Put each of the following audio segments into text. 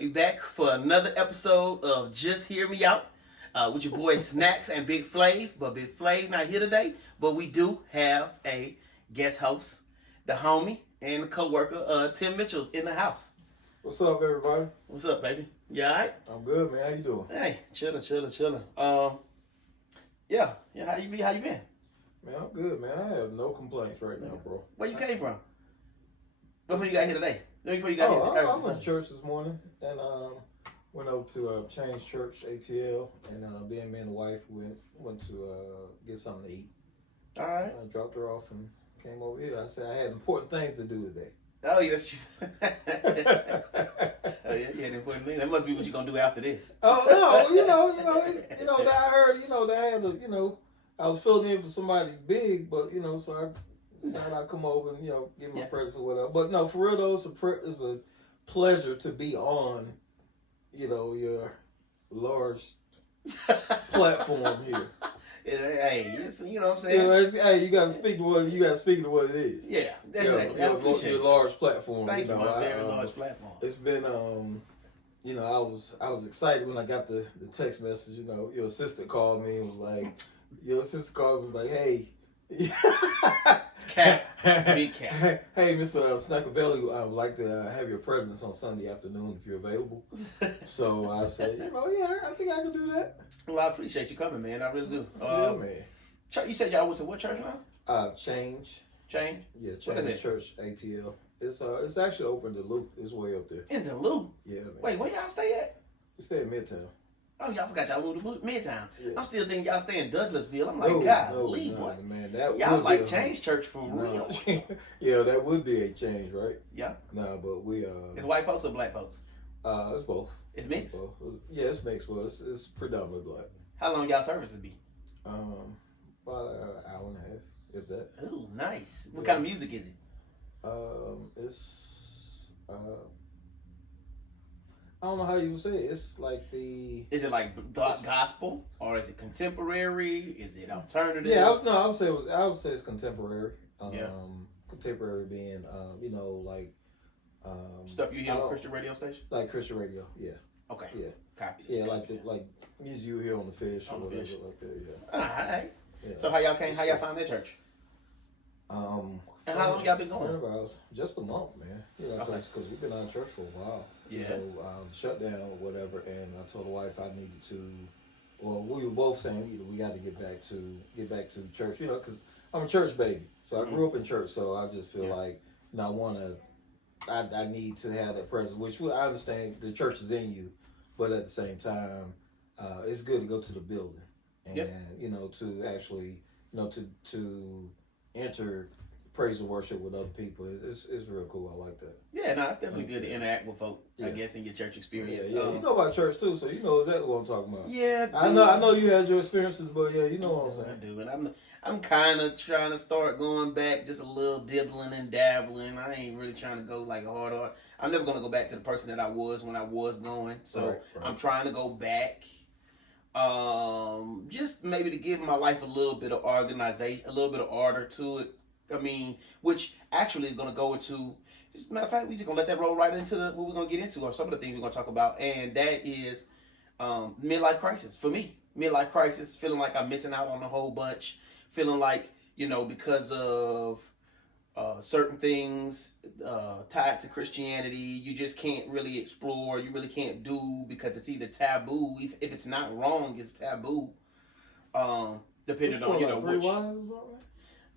We back for another episode of Just Hear Me Out with your boy Snax and Big Flav. But Big Flav not here today, but we do have a guest host, the homie and the coworker, Tim Mitchell's in the house. What's up, everybody? What's up, baby? You all right? I'm good, man. How you doing? Hey, chilling. Yeah. How you been? Man, I'm good, man. I have no complaints right now, bro. Where you came from? Before you got here today? Before you I got here? went to church this morning and went over to Change Church ATL, and then me and the wife went to get something to eat. All right. I dropped her off and came over here. I said I had important things to do today. Oh, yes. Oh, yeah, you had important things. That must be what you're gonna do after this. Oh no, that I heard, that I had to, I was filling in for somebody big, but so I decided I'd come over and give my presents or whatever. But no, for real though, it's a pleasure to be on, your large platform here. Hey, you know what I'm saying? You gotta speak to what it is. Yeah, exactly. I appreciate your large platform. Thank you, my very large platform. It's been I was excited when I got the text message. Your assistant called me and was like, hey. Cap. Hey, Mr. Snackavelli, I would like to have your presence on Sunday afternoon if you're available. So I said, yeah, I think I can do that. Well, I appreciate you coming, man. I really do. Yeah, man. You said y'all went to what church now? Change. Change? Yeah, What is Change it? Church ATL. It's actually over in Duluth. It's way up there. In Duluth? Yeah, man. Wait, where y'all stay at? We stay in Midtown. Oh, y'all forgot y'all moved to Midtown. Yeah. I'm still thinking y'all stay in Douglasville. I'm like, No, what? Man, that y'all would like be Change Church for real. Yeah, that would be a change, right? Yeah. Nah, but we It's white folks or black folks? It's both. It's mixed? Both. Yeah, it's mixed. Well, it's predominantly black. How long y'all services be? About an hour and a half, if that. Ooh, nice. What kind of music is it? It's I don't know how you would say it. It's like the. Is it like gospel or is it contemporary? Is it alternative? Yeah, I would say it's contemporary. Yeah. Contemporary being like stuff you hear on Christian radio station? Like Christian radio, yeah. Okay. Yeah. Copy. Yeah, like music you hear on the fish or whatever like that. Yeah. All right. Yeah. So how y'all found that church? And how long y'all been going? Just a month, man. Because we've been out of church for a while. Yeah. Shutdown or whatever, and I told the wife I needed to. Well, we were both saying we got to get back to church. Because I'm a church baby, so I grew up in church. So I just feel like I need to have that presence. Which I understand the church is in you, but at the same time, it's good to go to the building and to actually to enter praise and worship with other people. It's real cool. I like that. Yeah, no, it's definitely good to interact with folk. Yeah. I guess in your church experience. Yeah, you know about church too, so you know exactly what I'm talking about. Yeah, dude. I know you had your experiences, but yeah, you know what I'm saying. I do, and I'm kind of trying to start going back, just a little dibbling and dabbling. I ain't really trying to go like hard. I'm never gonna go back to the person that I was when I was going. So right. I'm trying to go back. Just maybe to give my life a little bit of organization, a little bit of order to it. I mean, which actually is going to go into, as a matter of fact, we're just going to let that roll right into what we're going to get into, or some of the things we're going to talk about, and that is midlife crisis. For me, midlife crisis, feeling like I'm missing out on a whole bunch, feeling like, because of certain things tied to Christianity, you just can't really explore, you really can't do, because it's either taboo. If it's not wrong, it's taboo. Depending on, like which... 3 wives or something?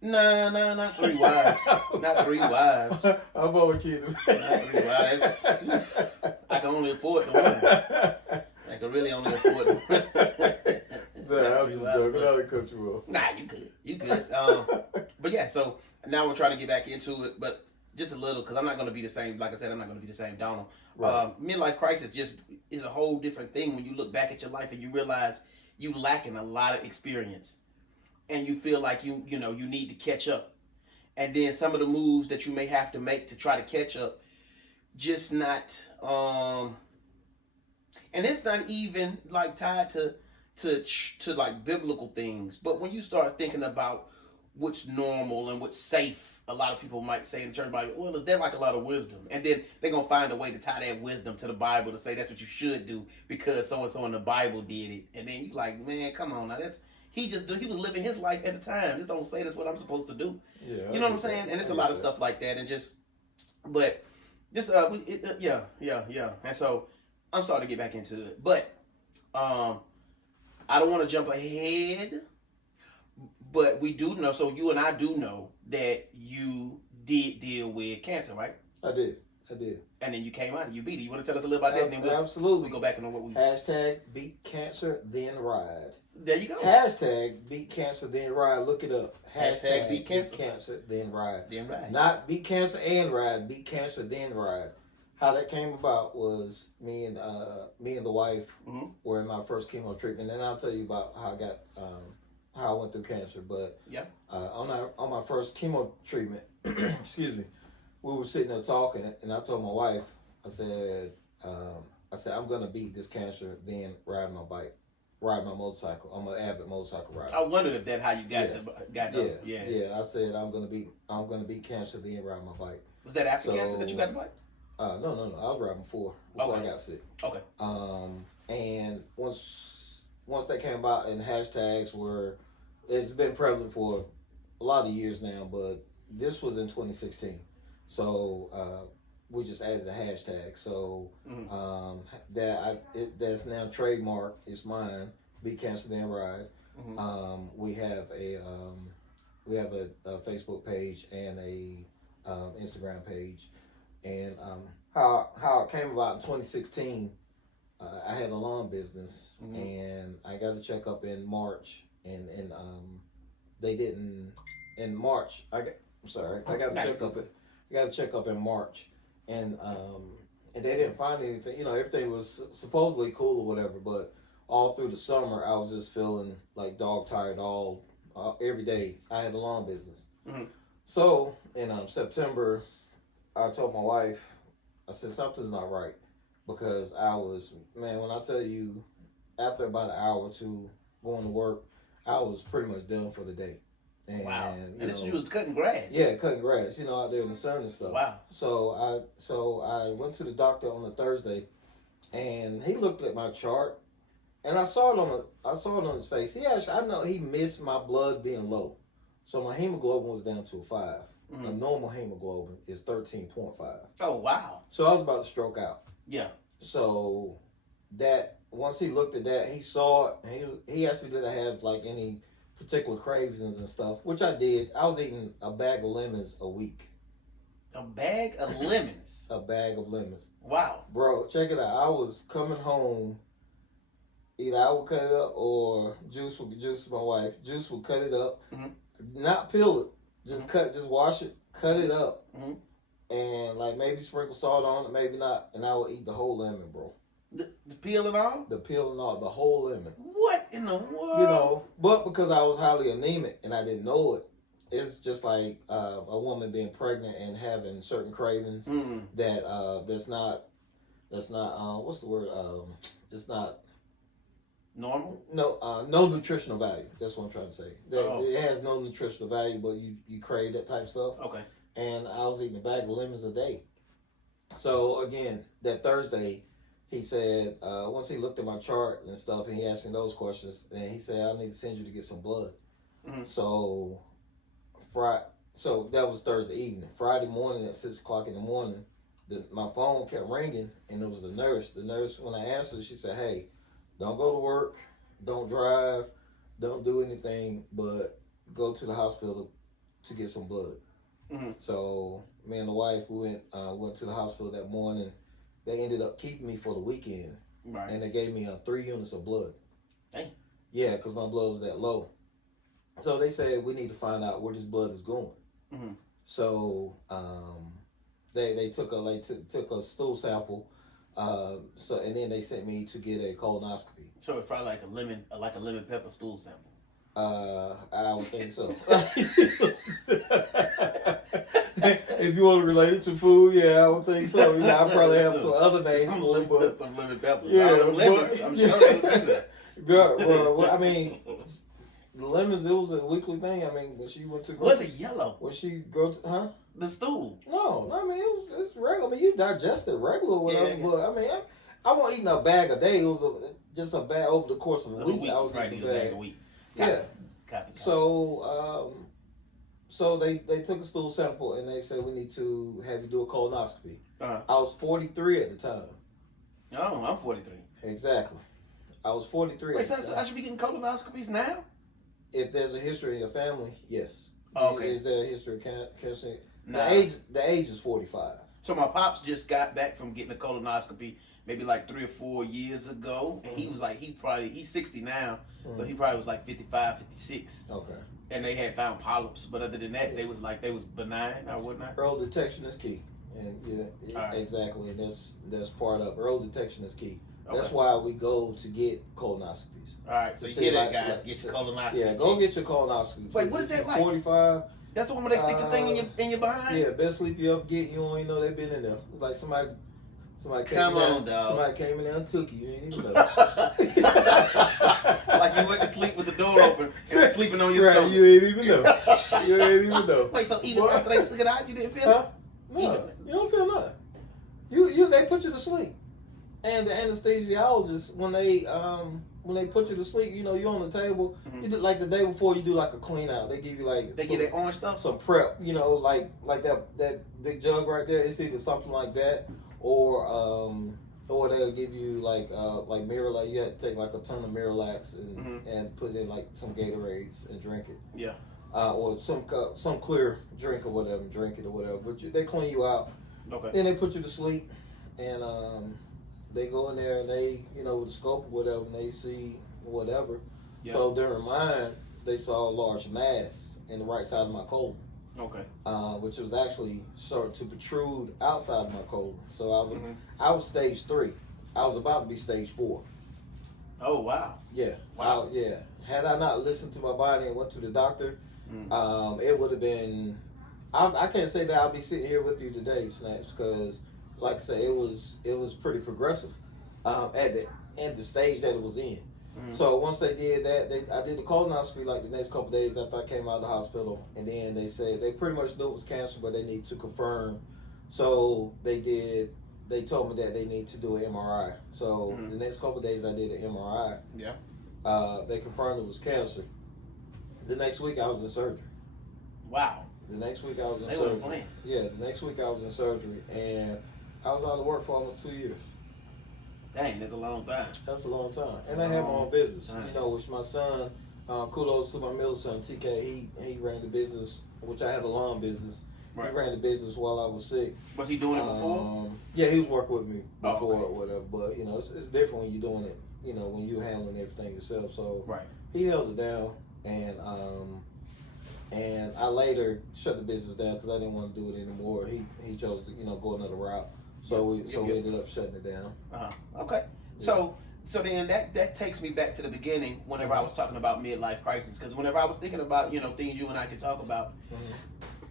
No, not 3 wives. Not 3 wives. I'm only kidding. Not 3 wives. I can only afford the one. I can really only afford the one. Nah, I'm just joking. I didn't cut you off. Nah, you good. But yeah, so now we're trying to get back into it, but just a little, because I'm not going to be the same. Like I said, I'm not going to be the same Donald. Right. Midlife crisis just is a whole different thing when you look back at your life and you realize you lacking a lot of experience. And you feel like you need to catch up, and then some of the moves that you may have to make to try to catch up, just not. And it's not even like tied to like biblical things, but when you start thinking about what's normal and what's safe a lot of people might say in the church Bible, well, is there like a lot of wisdom? And then they're gonna find a way to tie that wisdom to the Bible to say that's what you should do because so and so in the Bible did it. And then you like, man, come on now, he was living his life at the time. This don't say that's what I'm supposed to do. Yeah, you know what I'm saying? And it's a lot of stuff like that, and just, but this, yeah. And so I'm starting to get back into it, but I don't want to jump ahead, but we do know. So you and I do know that you did deal with cancer, right? I did. And then you came out and you beat it. You want to tell us a little about that? And then we'll Absolutely. go back and on what we... Hashtag beat cancer, then ride. There you go. Hashtag beat cancer, then ride. Look it up. Hashtag beat cancer. Then ride. Then ride. Not beat cancer and ride. Beat cancer, then ride. How that came about was me and the wife were in my first chemo treatment, and I'll tell you about how I got how I went through cancer. But yeah, on my first chemo treatment, excuse me, we were sitting there talking, and I told my wife, I said I'm gonna beat this cancer, then ride my motorcycle. I'm an avid motorcycle rider. I wondered if that's how you got Yeah. I said I'm gonna beat cancer, then ride my bike. Was that after cancer that you got the bike? No. I was riding before I got sick. Okay. And once that came about, and hashtags it's been prevalent for a lot of years now, but this was in 2016. So we just added a hashtag. So that's now trademarked. It's mine. Beat cancer, then ride. We have a Facebook page and a Instagram page. And how it came about in 2016, I had a lawn business, and I got a checkup in March, and they didn't in March. I got a checkup in March, and they didn't find anything. You know, everything was supposedly cool or whatever, but all through the summer, I was just feeling like dog tired every day. I had a lawn business, so in September, I told my wife, I said, something's not right, because when I tell you, after about an hour or two going to work, I was pretty much done for the day. And, wow. And you was cutting grass. Yeah, cutting grass, out there in the sun and stuff. Wow. So I went to the doctor on a Thursday, and he looked at my chart, and I saw it on his face. I know he missed my blood being low. So my hemoglobin was down to a 5. A normal hemoglobin is 13.5. Oh, wow. So I was about to stroke out. Yeah. So that once he looked at that, he saw it, and he asked me, did I have like any particular cravings and stuff, which I did. I was eating a bag of lemons a week. A bag of lemons? A bag of lemons. Wow. Bro, check it out. I was coming home, either I would cut it up or Juice, my wife, Juice would cut it up, not peel it. Just wash it, cut it up, and like maybe sprinkle salt on it, maybe not, and I would eat the whole lemon, bro. The peel and all? The peel and all, the whole lemon. What in the world? But because I was highly anemic and I didn't know it, it's just like a woman being pregnant and having certain cravings that's not what's the word? It's not normal? No, no nutritional value. That's what I'm trying to say. It has no nutritional value, but you crave that type of stuff. Okay. And I was eating a bag of lemons a day. So again, that Thursday, he said, once he looked at my chart and stuff, and he asked me those questions, and he said, I need to send you to get some blood. So that was Thursday evening. Friday morning at 6 o'clock in the morning, my phone kept ringing, and it was the nurse. The nurse, when I answered, she said, hey, don't go to work, don't drive, don't do anything, but go to the hospital to get some blood. So me and the wife, we went to the hospital that morning. They ended up keeping me for the weekend, right? And they gave me 3 units of blood. Dang. Yeah, because my blood was that low. So they said we need to find out where this blood is going. So they took a stool sample. And then they sent me to get a colonoscopy. So it's probably like a lemon pepper stool sample. I would think so. If you want to relate it to food, yeah, I would think so. I probably have some other names for it, but some lemon peppers. Yeah, lemons. I'm sure they was in there. Well, I mean, The lemons, it was a weekly thing. I mean, when she went to Was it yellow? when she go to, huh? The stool. No, I mean it's regular. I mean you digest it regular or whatever. Yeah, But I mean I wasn't eating a bag a day. It was just a bag over the course of a week. I was right, eating a a bag bag. a week. Yeah. Copy. So they took a stool sample and they said we need to have you do a colonoscopy. Uh-huh. I was 43 at the time. Oh, I'm 43. Exactly. I was 43. Wait, so I should be getting colonoscopies now? If there's a history in your family, yes. Oh, okay. Is there a history of cancer? Nah. The age is 45. So my pops just got back from getting a colonoscopy maybe like 3 or 4 years ago. And he was like, he's 60 now. So he probably was like 55, 56. Okay. And they had found polyps. But other than that, they was benign or whatnot. Early detection is key. And Right. exactly. That's part of early detection is key. Okay. That's why we go to get colonoscopies. All right, so you hear that, guys. Get your colonoscopy. Yeah, go get your colonoscopy. Wait, what is that like? 45. That's the one where they stick the thing in your behind? Yeah, best sleep you up get. You don't even know they've been in there. It's like somebody came Come in on, there, dog. Somebody came in there and took you. You ain't even know. Like you went to sleep with the door open and was sleeping on your Right, stomach. you ain't even know. You ain't even know. Wait, so even after they took it out, you didn't feel Huh? it? No, you don't feel nothing. You they put you to sleep. And the anesthesiologist, when they put you to sleep, you know, you're on the table. Mm-hmm. You do, like the day before, you do like a clean out. They give you like They get that orange stuff? some prep, you know, like that big jug right there. It's either something like that, or they'll give you like Miralax. You have to take like a ton of Miralax and put in like some Gatorades and drink it. Yeah. Or some clear drink or whatever, drink it or whatever. But they clean you out. Okay. Then they put you to sleep, and they go in there and they, you know, with the scope or whatever, and they see whatever. Yeah. So during mine, they saw a large mass in the right side of my colon. Okay. Which was actually starting to protrude outside of my colon. So I was stage 3. I was about to be stage 4. Oh, wow. Yeah. Wow. Yeah. Had I not listened to my body and went to the doctor, it would have been. I can't say that I'll be sitting here with you today, Snax, because, like I say, it was pretty progressive at the stage that it was in. Mm-hmm. So once they did that, I did the colonoscopy like the next couple of days after I came out of the hospital, and then they said they pretty much knew it was cancer, but they need to confirm. So they told me that they need to do an MRI. So the next couple of days I did an MRI. Yeah. They confirmed it was cancer. The next week I was in surgery. Wow. The next week I was in they surgery. Weren't playing. Yeah, the next week I was in surgery, and I was out of work for almost 2 years. Dang, that's a long time. That's a long time. And I had my own business, you know, which my son, kudos to my middle son, TK, he ran the business, which I had a lawn business. Right. He ran the business while I was sick. Was he doing it before? Yeah, he was working with me before or whatever. But, you know, it's different when you're doing it, you know, when you're handling everything yourself. So right. He held it down, and I later shut the business down because I didn't want to do it anymore. He chose to, you know, go another route. So we ended up shutting it down. Okay. Yeah. So then that takes me back to the beginning whenever I was talking about midlife crisis, because whenever I was thinking about, you know, things you and I could talk about,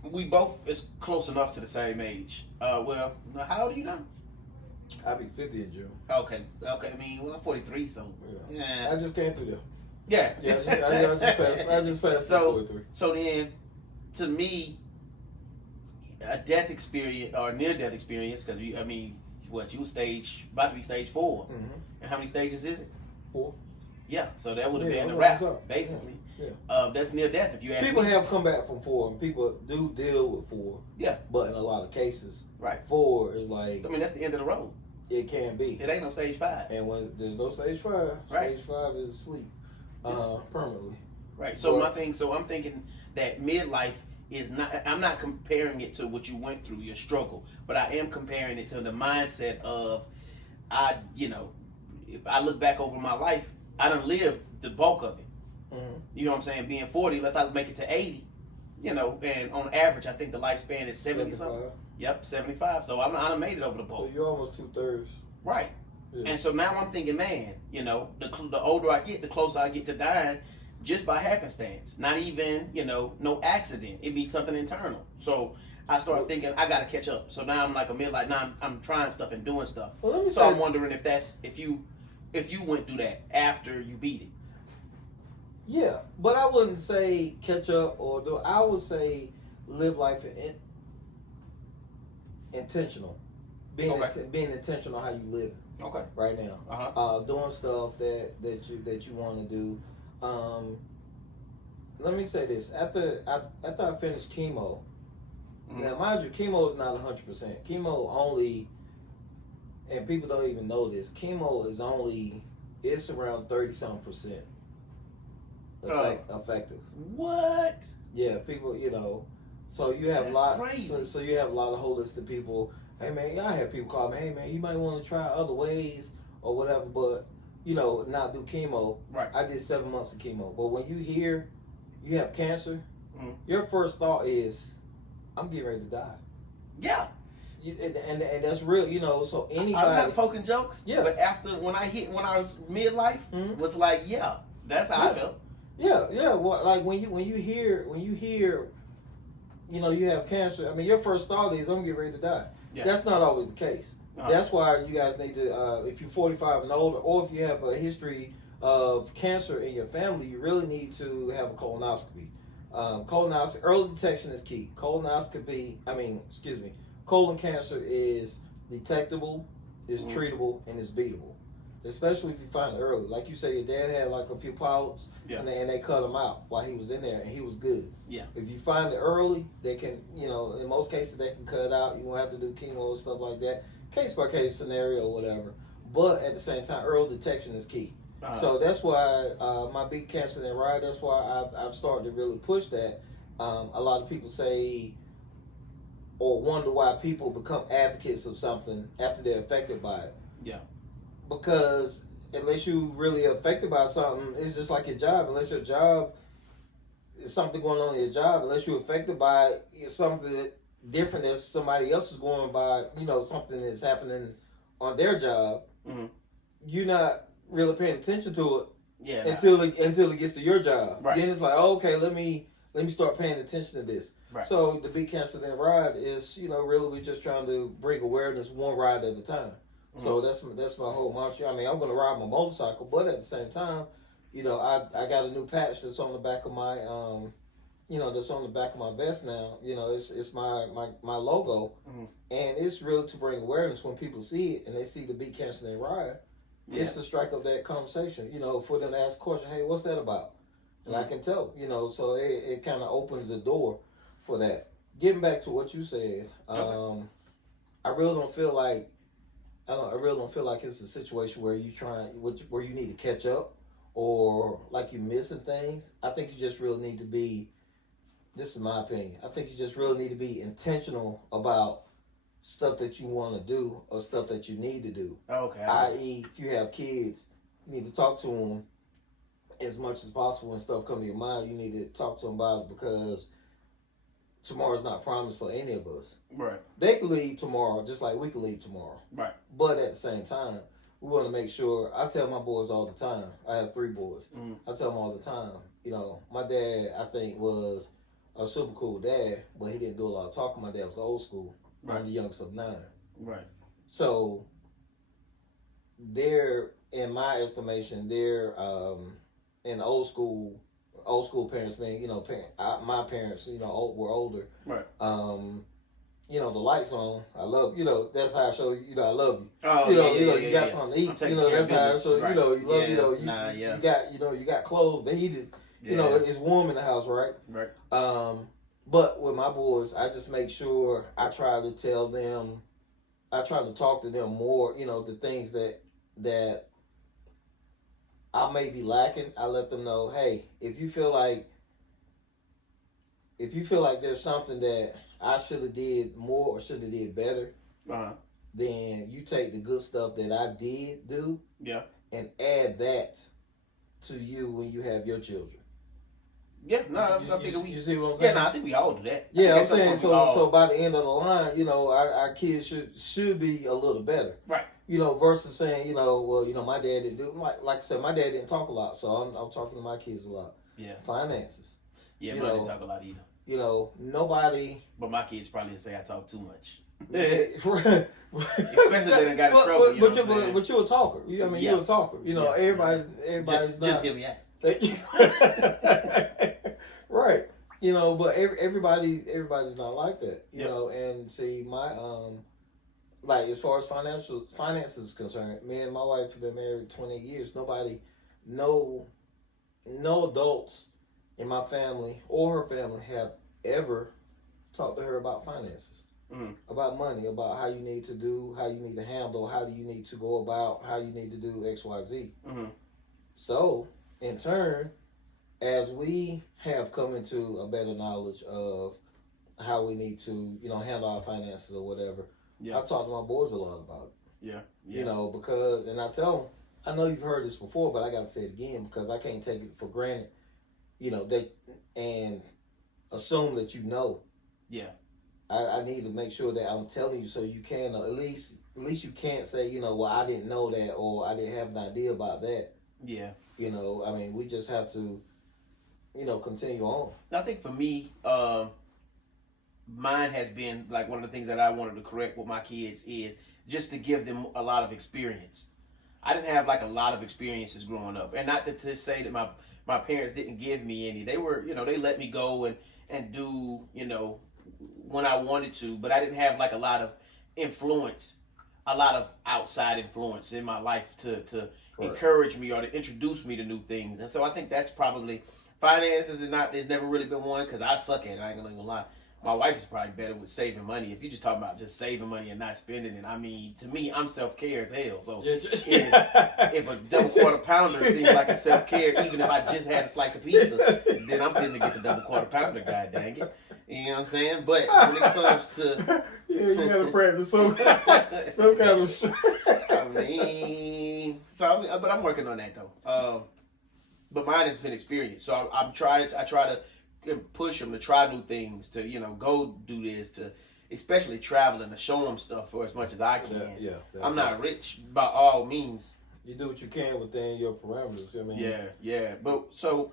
we both is close enough to the same age. Well, how old are you now? I'll be 50 in June. Okay. I mean, well, I'm 43, so yeah. I just came through there. Yeah. I just passed 43. So then, to me, a death experience or near death experience, because you were about to be stage 4, and how many stages is it? 4. Yeah, so that would have been the wrap, basically. Yeah. That's near death. If you ask people me. have come back from 4, and people do deal with 4. Yeah, but in a lot of cases, right, 4 is like. I mean, that's the end of the road. It can be. It ain't no stage 5. And when there's no stage 5, right. Stage 5 is sleep, permanently. Right. So I'm thinking that midlife is not. I'm not comparing it to what you went through, your struggle, but I am comparing it to the mindset of, if I look back over my life, I done lived the bulk of it. You know what I'm saying? Being 40, let's not make it to 80. You know, and on average, I think the lifespan is 70 something. Yep, 75. So I done made it over the bulk. So you're almost 2/3. Right. Yeah. And so now I'm thinking, man, you know, the older I get, the closer I get to dying, just by happenstance. Not even, you know, no accident. It'd be something internal. So I started thinking, I gotta catch up. So now I'm like now I'm trying stuff and doing stuff. Well, so I'm wondering if you went through that after you beat it. Yeah, but I wouldn't say catch up or do. I would say live life intentional, being intentional how you live Okay. right now. Doing stuff that you want to do. Let me say this: after I finished chemo, now mind you, chemo is not 100%. Chemo only, and people don't even know this. Chemo is only it's around 30-some% effective. What? Yeah, people, so you have That's a lot. crazy. So you have a lot of holistic people. Hey man, I have people call me. Hey man, you might want to try other ways or whatever, but not do chemo. Right. I did 7 months of chemo, but when you hear you have cancer, your first thought is, I'm getting ready to die. Yeah. And that's real, so anybody. I'm not poking jokes. Yeah. But when I was midlife, was like, yeah, that's how I felt. Yeah. Well, like when you hear, you have cancer. I mean, your first thought is, I'm getting ready to die. Yeah. That's not always the case. That's why you guys need to, if you're 45 and older, or if you have a history of cancer in your family, you really need to have a colonoscopy. Colonoscopy, early detection is key. Colon cancer is detectable, is treatable, and is beatable. Especially if you find it early. Like you say, your dad had like a few polyps, and they cut him out while he was in there, and he was good. Yeah. If you find it early, they can, in most cases, they can cut it out. You won't have to do chemo and stuff like that. Case by case scenario or whatever. But at the same time, early detection is key. So that's why my Beat Cancer and Ride, that's why I've started to really push that. A lot of people say or wonder why people become advocates of something after they're affected by it. Yeah. Because unless you really affected by something, it's just like your job. Unless your job is something going on in your job, unless you're affected by something different that somebody else is going by, something that's happening on their job, you're not really paying attention to it. Yeah. Until it gets to your job. Right. Then it's like, okay, let me start paying attention to this. Right. So the Beat Cancer Then Ride is, really we're just trying to bring awareness one ride at a time. So that's my whole mantra. I mean, I'm going to ride my motorcycle, but at the same time, I got a new patch that's on the back of my that's on the back of my vest now. It's my logo, and it's really to bring awareness when people see it and they see the Beat Cancer Then Ride. Yeah. It's to strike up that conversation, for them to ask a question, hey, what's that about? And I can tell, so it kind of opens the door for that. Getting back to what you said, I really don't feel like it's a situation where where you need to catch up or like you're missing things. I think you just really need to be, this is my opinion, I think you just really need to be intentional about stuff that you want to do or stuff that you need to do. Okay. I.e., if you have kids, you need to talk to them as much as possible when stuff comes to your mind. You need to talk to them about it because tomorrow's not promised for any of us. Right. They can leave tomorrow just like we can leave tomorrow. Right. But at the same time, we want to make sure, I tell my boys all the time, I have 3 boys. I tell them all the time, my dad, I think, was a super cool dad, but he didn't do a lot of talking. My dad was old school. Right. I'm the youngest of 9. Right. So they're, in my estimation, they're in old school parents being, my parents, were older. Right. The lights on. I love, that's how I show you, I love you. Oh, you got something to eat. That's how I show right. you love, you got, you got clothes. The heat is, it's warm in the house, right? Right. But with my boys, I just make sure I try to talk to them more, the things that I may be lacking. I let them know, hey, if you feel like there's something that I should have did more or should have did better, then you take the good stuff that I did do, and add that to you when you have your children. Yeah, no, I think you see what I'm saying? Yeah, no, I think we all do that. Yeah, I'm saying so by the end of the line, our kids should be a little better. Right. Versus saying, my dad didn't do, like I said, my dad didn't talk a lot, so I'm talking to my kids a lot. Yeah. Finances. Yeah, mine didn't talk a lot either. Nobody. But my kids probably say I talk too much. Especially they done got in trouble. But you're a talker. You're a talker. Everybody's just not. hear me out. Thank you. Right. You know, but everybody's not like that. You know, and see my like as far as finances is concerned, me and my wife have been married 20 years. Nobody, no adults in my family or her family have ever talked to her about finances, about money, about how you need to do, how you need to handle, how do you need to go about, how you need to do X, Y, Z. So, in turn, as we have come into a better knowledge of how we need to, handle our finances or whatever, I talk to my boys a lot about it. You know, because, and I tell them, I know you've heard this before, but I got to say it again because I can't take it for granted, and assume that you know. I need to make sure that I'm telling you so you can, at least you can't say, well, I didn't know that or I didn't have an idea about that. I mean, we just have to, continue on. I think for me, mine has been like one of the things that I wanted to correct with my kids is just to give them a lot of experience. I didn't have like a lot of experiences growing up, and not to say that my parents didn't give me any. They were, they let me go and do, when I wanted to, but I didn't have like a lot of influence, a lot of outside influence in my life to encourage me or to introduce me to new things. And so I think that's probably finances is never really been one because I suck at it. I ain't gonna lie. My wife is probably better with saving money. If you just talk about just saving money and not spending it, I mean, to me, I'm self-care as hell. So if a double quarter pounder seems like a self-care, even if I just had a slice of pizza, then I'm finna get the double quarter pounder, god dang it. You know what I'm saying? But when it comes to... you gotta practice some kind of... I mean... but I'm working on that, though. But mine has been experience. So I try to push them to try new things, to go do this, to especially traveling, to show them stuff for as much as I can. I'm not rich by all means. You do what you can within your parameters. I mean, But so,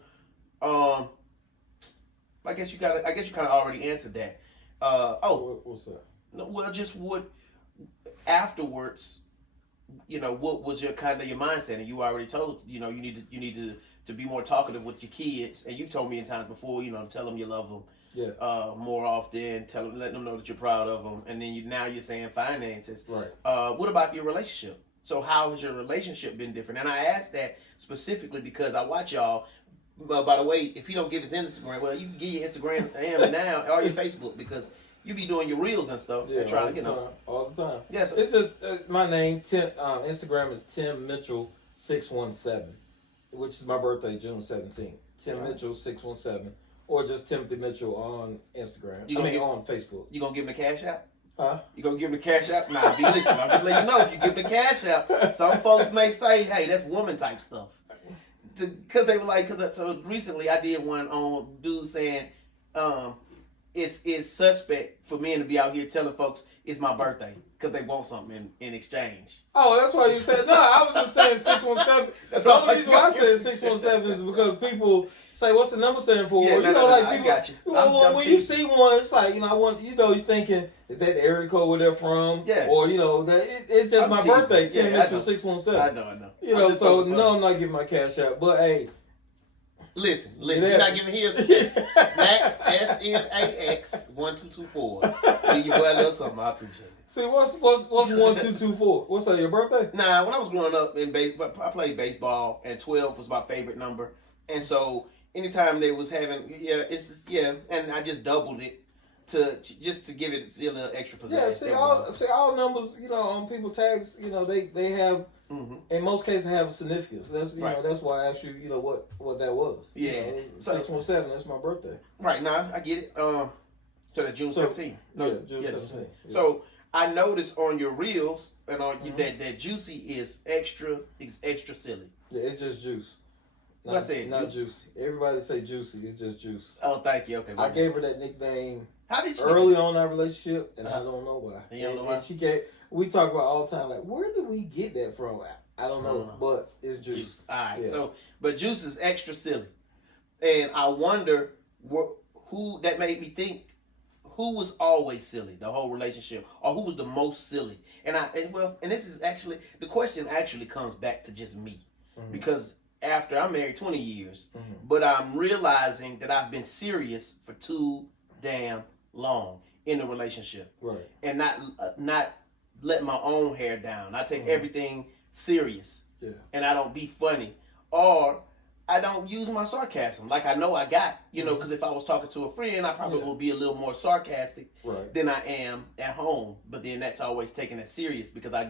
I guess you kind of already answered that. What's that? No, well, just what afterwards. What was your mindset? And you already told you need to be more talkative with your kids, and you've told me in times before, to tell them you love them, more often, letting them know that you're proud of them, and then now you're saying finances. Right. What about your relationship? So how has your relationship been different? And I asked that specifically because I watch y'all. By the way, if you don't give his Instagram, well, you can give your Instagram to him now or your Facebook because you be doing your reels and stuff and trying to all the time. Yes, it's just my name. Instagram is Tim Mitchell 617. Which is my birthday, June 17th. Tim Mitchell 617, or just Timothy Mitchell on Instagram. On Facebook. You gonna give him the cash app? Huh? You gonna give him the cash app? Nah, be listening. I'm just letting you know if you give him the cash app, some folks may say, "Hey, that's woman type stuff," because they were like, so recently I did one on dude saying, it's suspect for men to be out here telling folks it's my birthday because they want something in exchange. Oh, that's why you said no. I was just saying 617. That's the only reason why I said 617 is because people say, "What's the number stand for?" Yeah, people, I got you. When you see one, it's like I want you're thinking, is that the area code where they're from? Yeah. Or that it's just my birthday, Tim Mitchell 617. I know. So no, I'm not giving my cash out, but hey. Listen. You're not giving his Snax SNAX 1224. Give your boy a little something. I appreciate it. See, what's 1224? What's that? Your birthday? Nah, when I was growing up in I played baseball, and 12 was my favorite number. And so anytime they was having, and I just doubled it to give it a little extra pizzazz. Yeah, all numbers, on people tags, they have. Mm-hmm. In most cases, have a significance. That's that's why I asked you, what that was. Yeah, 617. That's my birthday. Right now, I get it. So that's June 17th. No, June 17th. Yeah. So I noticed on your reels and on that juicy is extra silly. Yeah, it's just juice. What I said? Not juicy. Everybody say juicy. It's just juice. Oh, thank you. Okay. I gave her that nickname. How did she early on in our relationship, and I don't know why. You don't know why? And she gave. We talk about all the time, like, where did we get that from? I don't know, but it's juice. All right, so, but juice is extra silly. And I wonder who that made me think, who was always silly, the whole relationship, or who was the most silly? And this is actually, the question actually comes back to just me. Mm-hmm. Because after I'm married 20 years, Mm-hmm. but I'm realizing that I've been serious for too damn long in a relationship, Right. and not let my own hair down. I take Mhm. everything serious, Yeah. and I don't be funny, or I don't use my sarcasm like I know I got, because if I was talking to a friend, I probably would be a little more sarcastic Right. than I am at home. But then that's always taking it serious because I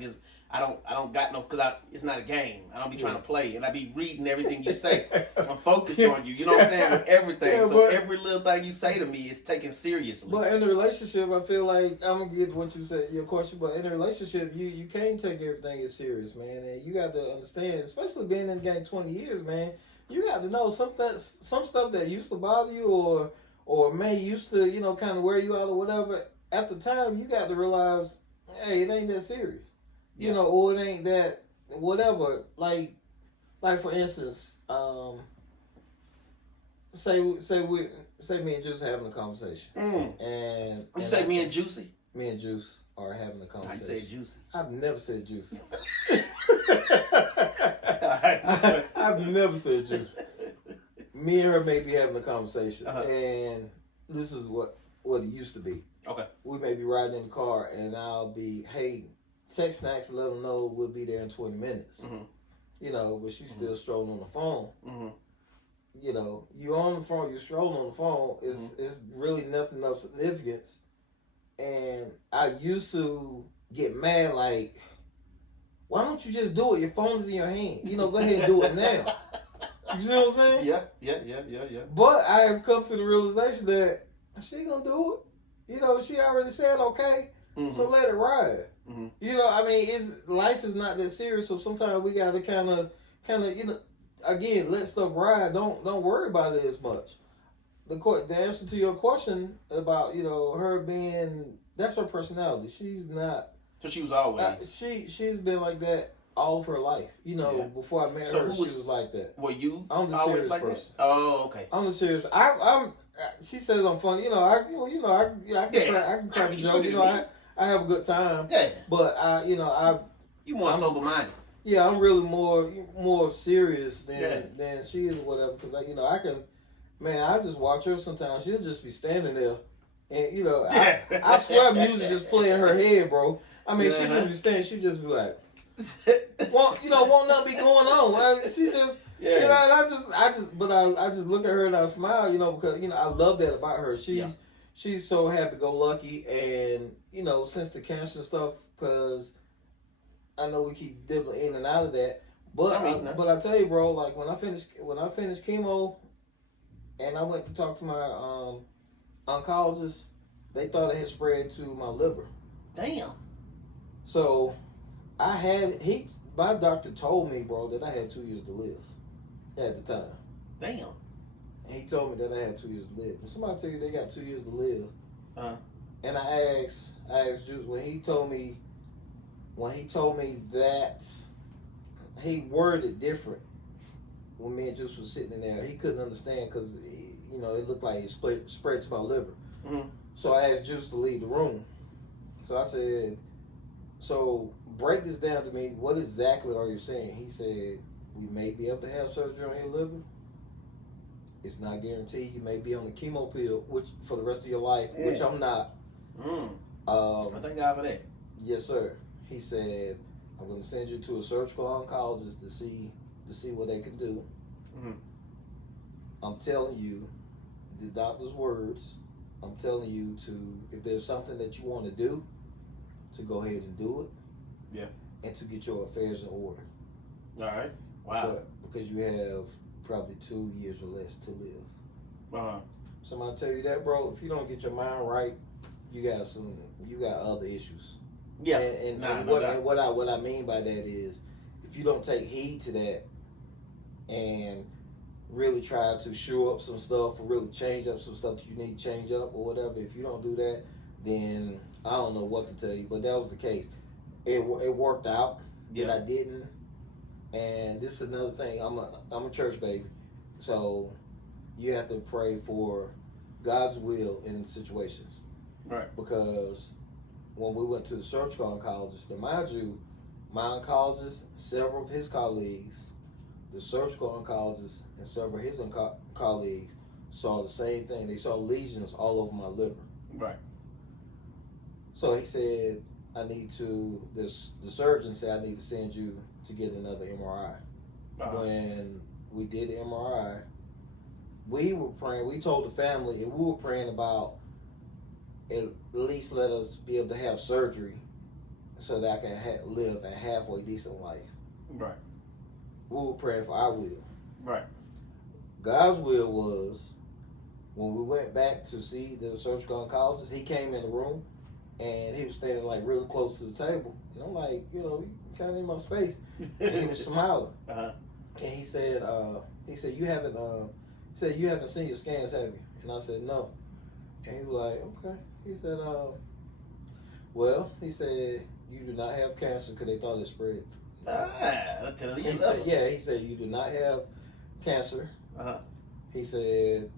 don't got no, because it's not a game. I don't be trying to play, and I be reading everything you say. I'm focused on you. You know what I'm saying? With everything. Yeah, So but- every little thing you say to me is taken seriously. But in a relationship, I feel like I'm gonna get what you said, your question. But in a relationship, you can't take everything as serious, man. And you got to understand, especially being in the game 20 years, man. You got to know some stuff that used to bother you or may used to kind of wear you out or whatever. At the time, you got to realize, hey, it ain't that serious, or it ain't that whatever. Like for instance, say me and Juice having a conversation, and you say me and Juicy? Me and Juice are having a I conversation. say Juicy. I've never said Juice. Alright, I've never said Juice. Me and her may be having a conversation, and this is what it used to be. Okay. We may be riding in the car, and I'll be, hey, text Snax and let them know we'll be there in 20 minutes. Mm-hmm. But she's still strolling on the phone. Mm-hmm. You on the phone, you strolling on the phone. It's really nothing of significance. And I used to get mad, like, why don't you just do it? Your phone is in your hand. Go ahead and do it now. You see what I'm saying? Yeah. But I have come to the realization that she gonna do it. She already said okay, so let it ride. Mm-hmm. Life is not that serious. So sometimes we gotta kind of, again, let stuff ride. Don't worry about it as much. The answer to your question about her being, that's her personality. She's not. So she was always. She's been like that all of her life. Before I met her, she was like that. Were you? I'm the always serious like person. That? Oh, okay. I'm the serious. I'm. She says I'm funny. I can crack a joke. I have a good time. Yeah. But You more sober minded. Yeah, I'm really more serious than she is or whatever. Because I can. Man, I just watch her sometimes. She'll just be standing there, and I swear music just play in her head, bro. She just be standing. She just be like, won't nothing be going on? She just, and I just look at her and I smile, because I love that about her. She's so happy-go-lucky, and since the cancer and stuff, because I know we keep dibbling in and out of that. But I tell you, bro, like when I finished chemo. And I went to talk to my oncologist. They thought it had spread to my liver. Damn. So my doctor told me, bro, that I had 2 years to live at the time. Damn. And he told me that I had 2 years to live. When somebody tell you they got 2 years to live, and I asked Juice when he told me that, he worded it different. When me and Juice was sitting in there, he couldn't understand because, it looked like it spread to my liver. Mm-hmm. So I asked Juice to leave the room. So I said, so break this down to me. What exactly are you saying? He said, we may be able to have surgery on your liver. It's not guaranteed. You may be on the chemo pill, which for the rest of your life, which I'm not. I thank God for that. Yes, sir. He said, I'm going to send you to a surgical oncologist to see what they can do. Mm-hmm. I'm telling you, the doctor's words, I'm telling you if there's something that you want to do, to go ahead and do it. Yeah. And to get your affairs in order. All right. Wow. Because you have probably 2 years or less to live. Somebody tell you that, bro, if you don't get your mind right, you got other issues. Yeah. And what I mean by that is, if you don't take heed to that and really try to shore up some stuff or really change up some stuff that you need to change up or whatever, if you don't do that, then I don't know what to tell you. But that was the case. It worked out that I didn't. And this is another thing. I'm a church baby, so you have to pray for God's will in situations. Right. Because when we went to the surgical oncologist, and mind you, my oncologist, several of his colleagues the surgical oncologist and several of his colleagues saw the same thing. They saw lesions all over my liver. Right. So he said, the surgeon said, I need to send you to get another MRI. When we did the MRI, we were praying, we told the family, and we were praying about at least let us be able to have surgery so that I can live a halfway decent life. Right. We were praying for our will. Right. God's will was, when we went back to see the surgical oncologist, he came in the room and he was standing like really close to the table. And I'm like, you kind of in my space. And he was smiling. Uh-huh. And he said, you haven't seen your scans, have you? And I said, no. And he was like, okay. He said, well, he said, you do not have cancer because they thought it spread. I'll tell you. He said, you do not have cancer. Uh-huh. He said,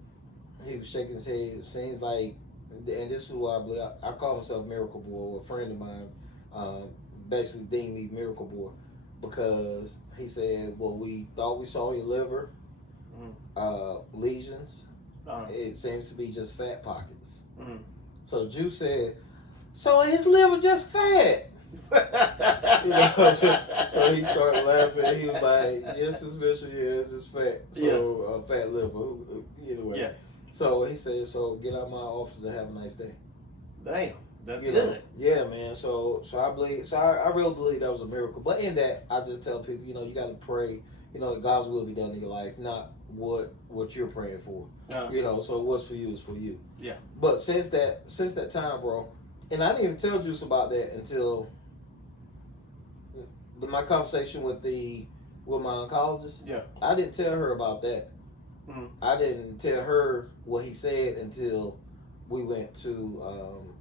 he was shaking his head. It seems like, and this is who I believe, I call myself Miracle Boy. A friend of mine basically deemed me Miracle Boy because he said, well, we thought we saw your liver, lesions. It seems to be just fat pockets. Mm-hmm. So Jew said, so his liver just fat. So he started laughing. He was like, yes, Miss Mitchell, yeah, it's just fat. So fat liver. Anyway. Yeah. So he said, so get out of my office and have a nice day. Damn, that's good. Yeah, man. So I believe. So I really believe that was a miracle. But in that, I just tell people, you got to pray. That God's will be done in your life, not what you're praying for. So what's for you is for you. Yeah. But since that time, bro, and I didn't even tell Juice about that until my conversation with my oncologist. Yeah. I didn't tell her about that. Mm-hmm. I didn't tell her what he said until we went to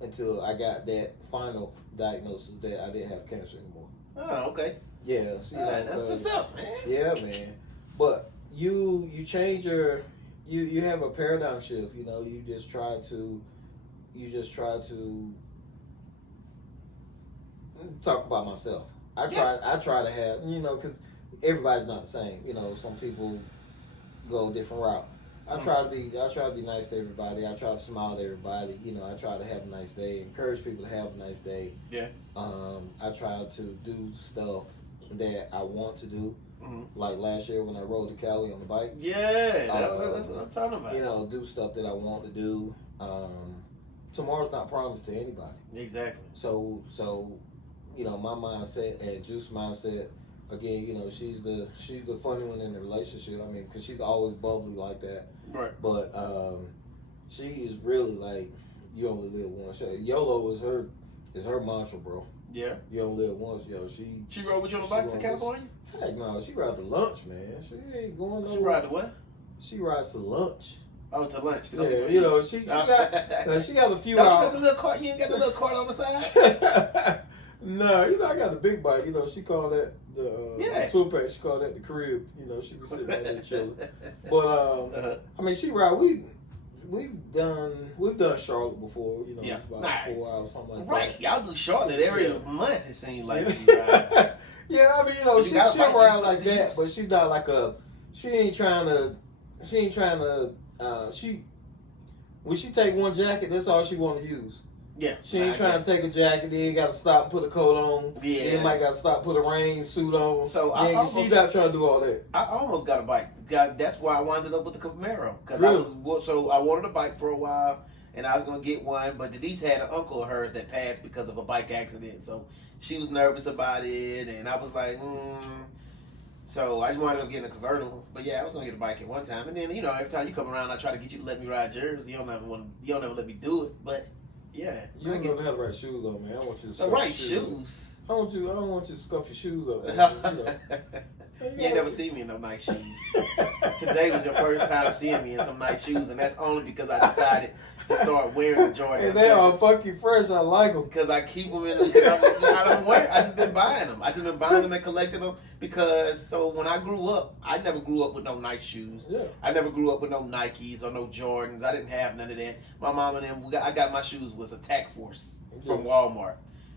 until I got that final diagnosis that I didn't have cancer anymore. Oh, okay. Yeah, so, that's what's up, man. Yeah, man. But you change you have a paradigm shift. You just try to talk about myself. I try to have because everybody's not the same. Some people go a different route. I try to be nice to everybody. I try to smile at everybody. I try to have a nice day. Encourage people to have a nice day. Yeah. I try to do stuff that I want to do. Mm-hmm. Like last year when I rode to Cali on the bike. Yeah, that's what I'm talking about. Do stuff that I want to do. Tomorrow's not promised to anybody. Exactly. So my mindset and Juice mindset. Again, she's the funny one in the relationship. I mean, because she's always bubbly like that. Right. But she is really like, you only live once. YOLO is her mantra, bro. Yeah. You only live once, yo. She rode with you on the bikes in California? Heck no, she rides to lunch, man. She ain't going nowhere. She ride to what? She rides to lunch. Oh, to lunch. Yeah, she got a few hours. hours. You got the little cart? You ain't got the little cart on the side? No, I got the big bike. She called that the tour pack. She called that the crib. She was sitting there chilling. But I mean, she ride. We've done Charlotte before. About 4 hours, something like that. Right, y'all do Charlotte every month. It seems like. Yeah, I mean, she'll ride like that, but she's not like she ain't trying to. When she take one jacket, that's all she want to use. Yeah. She ain't trying to take a jacket, then got to stop, put a coat on. Yeah. Then might got to stop, put a rain suit on. So she's not trying to do all that. I almost got a bike. That's why I wound up with the Camaro. Because Really? I wanted a bike for a while, and I was going to get one, but Denise had an uncle of hers that passed because of a bike accident. So she was nervous about it, and I was like, So I just wanted to get in a convertible. But yeah, I was going to get a bike at one time. And then, every time you come around, I try to get you to let me ride yours. You don't ever let me do it. But yeah. You don't ever have the right shoes on, man. I want you to scuff the right your shoes. I don't want you to scuff your shoes up. You ain't never seen me in no nice shoes. Today was your first time seeing me in some nice shoes, and that's only because I decided to start wearing the Jordans. And they are fucking fresh. I like them. Because I keep them in, because I don't wear. I just been buying them. I just been buying them and collecting them because. So when I grew up, I never grew up with no nice shoes. Yeah. I never grew up with no Nikes or no Jordans. I didn't have none of that. My mom and them, I got my shoes was Attack Force from Walmart.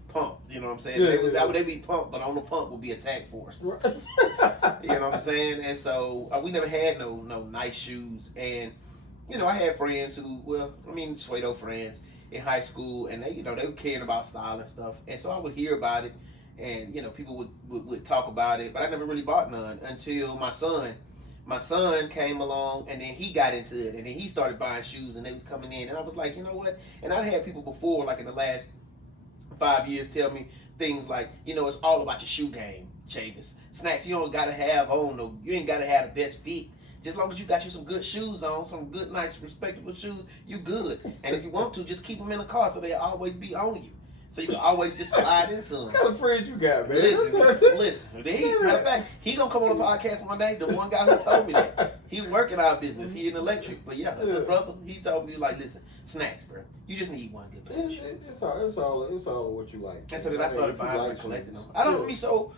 Pump, you know what I'm saying? Yeah, They be pump, but on the pump would be Attack Force. Right. You know what what I'm saying? And so we never had no nice shoes. And I had friends who, Suedo friends in high school, and they were caring about style and stuff. And so I would hear about it, and people would talk about it, but I never really bought none until my son came along, and then he got into it, and then he started buying shoes, and they was coming in, and I was like, you know what? And I'd had people before, like in the last 5 years, tell me things like, it's all about your shoe game, Chavis. Snax, you don't gotta have you ain't gotta have the best fit. Just as long as you got you some good shoes on, some good, nice, respectable shoes, you good. And if you want to, just keep them in the car so they'll always be on you. So you can always just slide into them. What kind of friends you got, man? Listen. Matter of fact, he gonna come on the podcast one day. The one guy who told me that. He work in our business. He in electric. But yeah, it's a brother. He told me, like, listen, Snax, bro. You just need one good pair of shoes. It's all what you like. And so then I started buying and collecting them. I don't mean so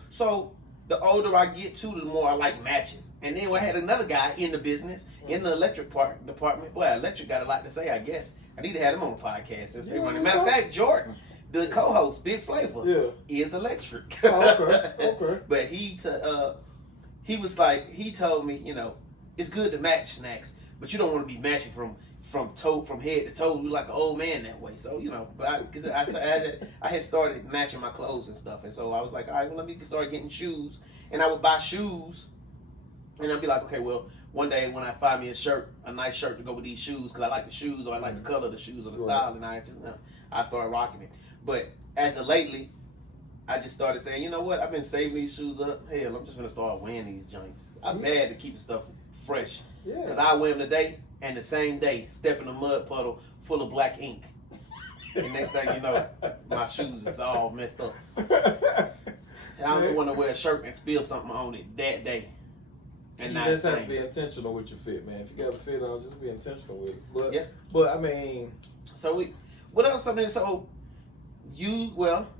the older I get to, the more I like matching. And then I had another guy in the business, in the electric department. Boy, electric got a lot to say, I guess. I need to have him on the podcast since they running. Matter of fact, Jordan, the co-host, Big Flavor, is electric. Okay. But he was like, he told me, it's good to match Snacks, but you don't want to be matching from head to toe. You like an old man that way. So, but because I had started matching my clothes and stuff. And so I was like, all right, well, let me start getting shoes. And I would buy shoes. And I'd be like, okay, well, one day when I find me a nice shirt to go with these shoes, because I like the shoes, or I like the color of the shoes, or the style, and I started rocking it. But as of lately, I just started saying, you know what? I've been saving these shoes up. Hell, I'm just gonna start wearing these joints. I'm mad to keep the stuff fresh, because I wear them today, and the same day, step in a mud puddle full of black ink. And next thing you know, my shoes is all messed up. I don't want to wear a shirt and spill something on it that day. And you just have to be intentional with your fit, man. If you got a fit on, just be intentional with it. But I mean, so what else? I mean, so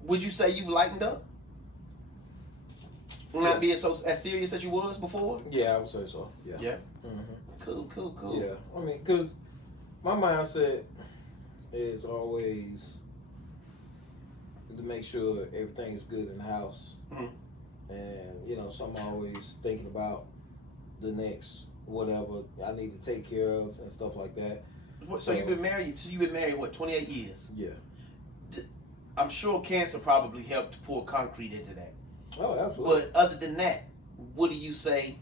would you say you lightened up? Not being as serious as you was before? Yeah, I would say so. Yeah. Yeah. Mm-hmm. Cool. Yeah, I mean, because my mindset is always to make sure everything is good in the house, and so I'm always thinking about the next whatever I need to take care of and stuff like that. So you've been married? So you've been married 28 years? Yeah. I'm sure cancer probably helped pour concrete into that. Oh, absolutely. But other than that, what do you say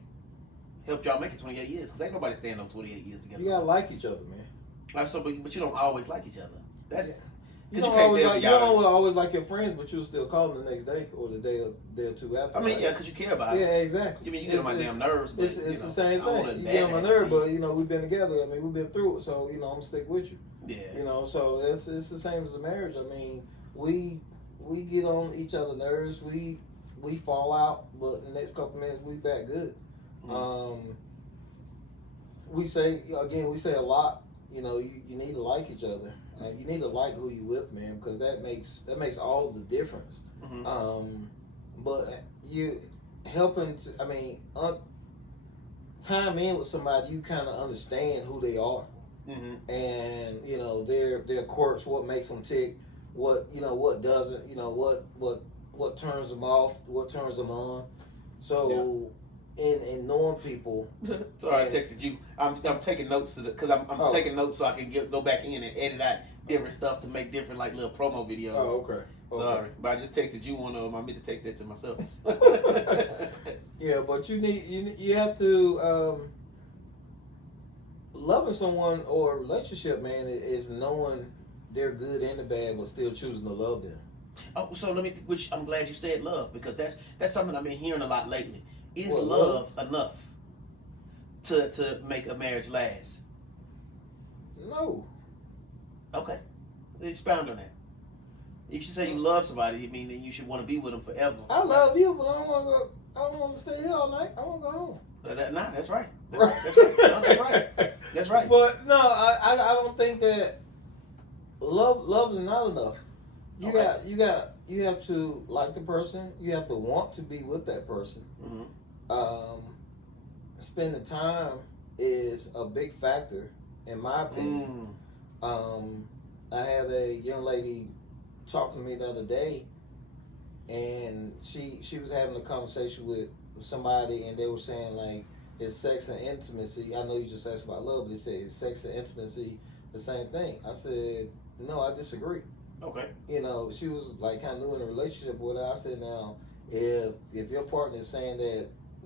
helped y'all make it 28 years? Because ain't nobody staying on 28 years together. You gotta like each other, man. Like so, but you don't always like each other. That's you don't always like your friends, but you'll still call them the next day or the day or two after. I mean, yeah, because you care about it. Yeah, exactly. I mean, you get on my damn nerves. But, it's the same thing. You get on my nerves, but we've been together. I mean, we've been through it, so I'm gonna stick with you. Yeah. So it's the same as a marriage. I mean, we get on each other's nerves. We fall out, but the next couple minutes we back good. Mm-hmm. We say a lot. You need to like each other. You need to like who you with, man, because that makes all the difference. Mm-hmm. But you helping time in with somebody, you kind of understand who they are, and their quirks, what makes them tick, what doesn't, what turns them off, what turns them on. So. In knowing people. Sorry, I texted you. I'm taking notes because I'm taking notes so I can go back in and edit out different stuff to make different like little promo videos. Oh, okay. Sorry, but I just texted you one of them. I meant to text that to myself. Yeah, but you have to loving someone or a relationship, man, is knowing they're good and the bad, but still choosing to love them. Oh, so which I'm glad you said love, because that's something I've been hearing a lot lately. Is what, love enough to make a marriage last? No. Okay. Expound on that. If you say you love somebody, you mean that you should want to be with them forever. I love you, but I don't want to stay here all night. I want to go home. That's right. That's right. No, that's right. That's right. But no, I don't think that love is not enough. You have to like the person. You have to want to be with that person. Mm-hmm. Spending time is a big factor, in my opinion. I had a young lady talk to me the other day, and she was having a conversation with somebody and they were saying like, is sex and intimacy? I know you just asked about love, but they said, is sex and intimacy the same thing? I said, no, I disagree. Okay. You know, she was like kind of new in a relationship with her. I said, now, if your partner is saying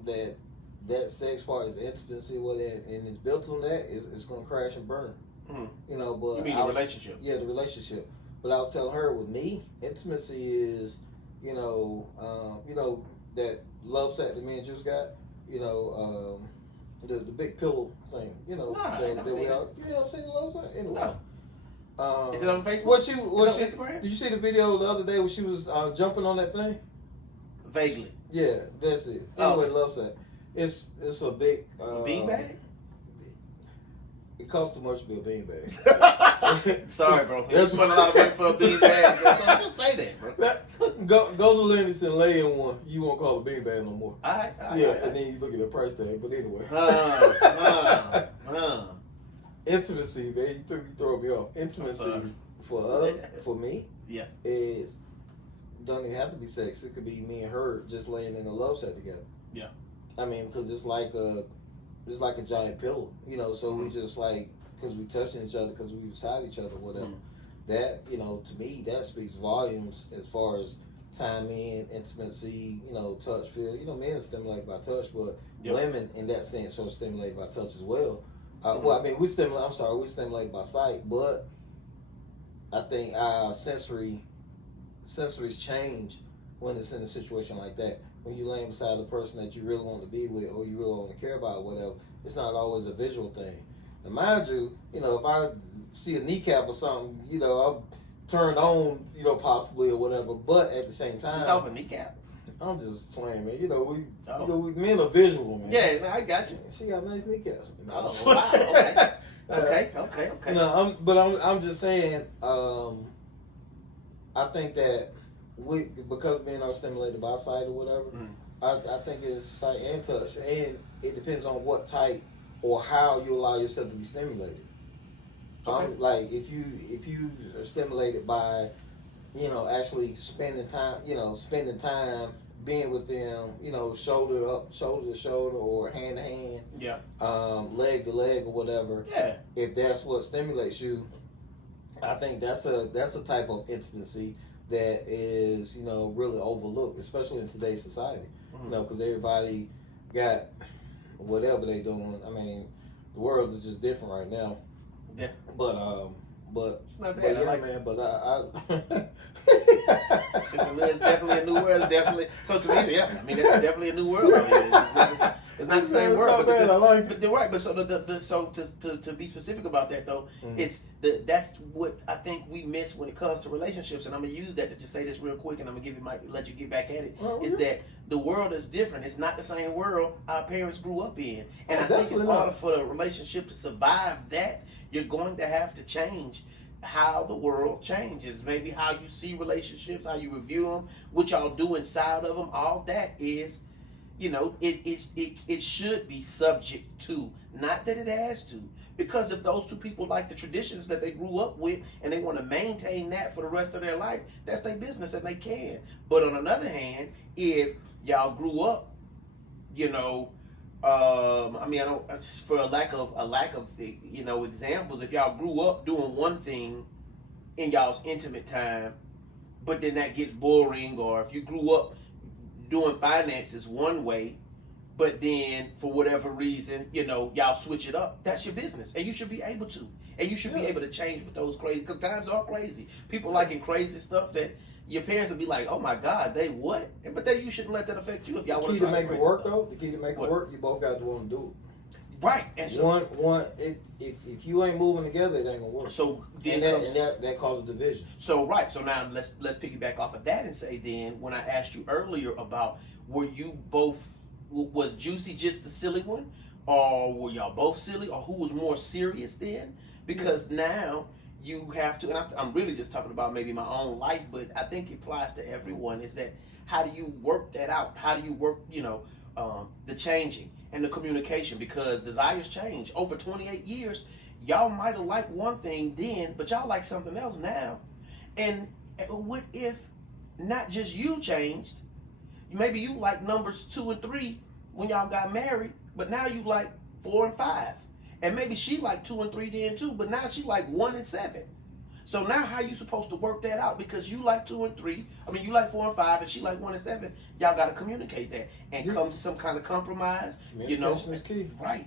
that sex part is intimacy with it and it's built on that, it's gonna crash and burn. Mm-hmm. You know, but you mean the relationship? Yeah, the relationship. But I was telling her, with me, intimacy is, you know, that love set that me and Juice got. You know, the big pillow thing. You know, I've seen it. You know, I've seen the love set. Anyway. No. Is it on Facebook? Was she on Instagram? Did you see the video the other day when she was jumping on that thing? Vaguely. Yeah, that's it. Anyway, love set. It's a big beanbag. It costs too much to be a beanbag. Sorry, bro. You spent a lot of money for a beanbag. So just say that, bro. Go to Lennox and lay in one. You won't call it a beanbag no more. All right. And then you look at the price tag. But anyway. Intimacy, man. You throw me off. Intimacy for us, for me, is don't even have to be sex. It could be me and her just laying in a love set together. Yeah. I mean, because it's like a giant pillow, you know. So we just like, because we touching each other, because we beside each other, whatever. That, you know, to me, that speaks volumes as far as timing, intimacy, you know, touch, feel. You know, men are stimulated by touch, but women, in that sense, are stimulated by touch as well. Well, I mean, we stimulated by sight, but I think our sensories change when it's in a situation like that. When you're laying beside the person that you really want to be with or you really want to care about or whatever, it's not always a visual thing. And mind you, you know, if I see a kneecap or something, you know, I'm turned on, you know, possibly or whatever, but at the same time... Just off a kneecap? I'm just playing, man. You know, we men are visual, man. Yeah, no, I got you. She got nice kneecaps. Oh, wow, okay. No, I'm just saying, I think that because men are stimulated by sight or whatever, I think it's sight and touch, and it depends on what type or how you allow yourself to be stimulated. Like if you are stimulated by, you know, actually spending time being with them, you know, shoulder to shoulder or hand to hand, leg to leg or whatever. Yeah. If that's what stimulates you, I think that's a type of intimacy that is, you know, really overlooked, especially in today's society. You know, because everybody got whatever they doing. I mean, the world is just different right now. Yeah. But it's not bad. Man. But I it's definitely a new world. It's definitely so to me. Yeah, I mean, it's definitely a new world. I mean, it's not the same world. But you're right. But so to be specific about that though, that's what I think we miss when it comes to relationships. And I'm gonna use that to just say this real quick, and I'm gonna let you get back at it. Is that the world is different? It's not the same world our parents grew up in. And I think in order for the relationship to survive that, you're going to have to change how the world changes. Maybe how you see relationships, how you review them, what y'all do inside of them. All that is, you know, it should be subject to, not that it has to. Because if those two people like the traditions that they grew up with and they want to maintain that for the rest of their life, that's their business and they can. But on another hand, if y'all grew up, you know, I mean, I don't, just for a lack of you know, examples. If y'all grew up doing one thing in y'all's intimate time, but then that gets boring, or if you grew up doing finances one way, but then for whatever reason, you know, y'all switch it up, that's your business, and you should be able to, and you should be able to change with those crazy, because times are crazy. People liking crazy stuff that your parents would be like, "Oh my God, they what?" But then you shouldn't let that affect you if y'all want to try make it work though. The key to make it work, you both got to want to do it. Right. And so if you ain't moving together, it ain't gonna work. So then that causes division. So right. So now let's piggyback off of that and say then, when I asked you earlier about was Juicy just the silly one, or were y'all both silly, or who was more serious then? Because now you have to, and I'm really just talking about maybe my own life, but I think it applies to everyone, is that how do you work that out? How do you work, you know, the changing and the communication? Because desires change. Over 28 years, y'all might have liked one thing then, but y'all like something else now. And what if not just you changed, Maybe you like numbers 2 and 3 when y'all got married, but now you like 4 and 5. And maybe she like 2 and 3 then too, but now she like 1 and 7. So now how you supposed to work that out? Because you like 2 and 3, you like 4 and 5, and she like 1 and 7. Y'all got to communicate that and come to some kind of compromise. Communication is key. Right.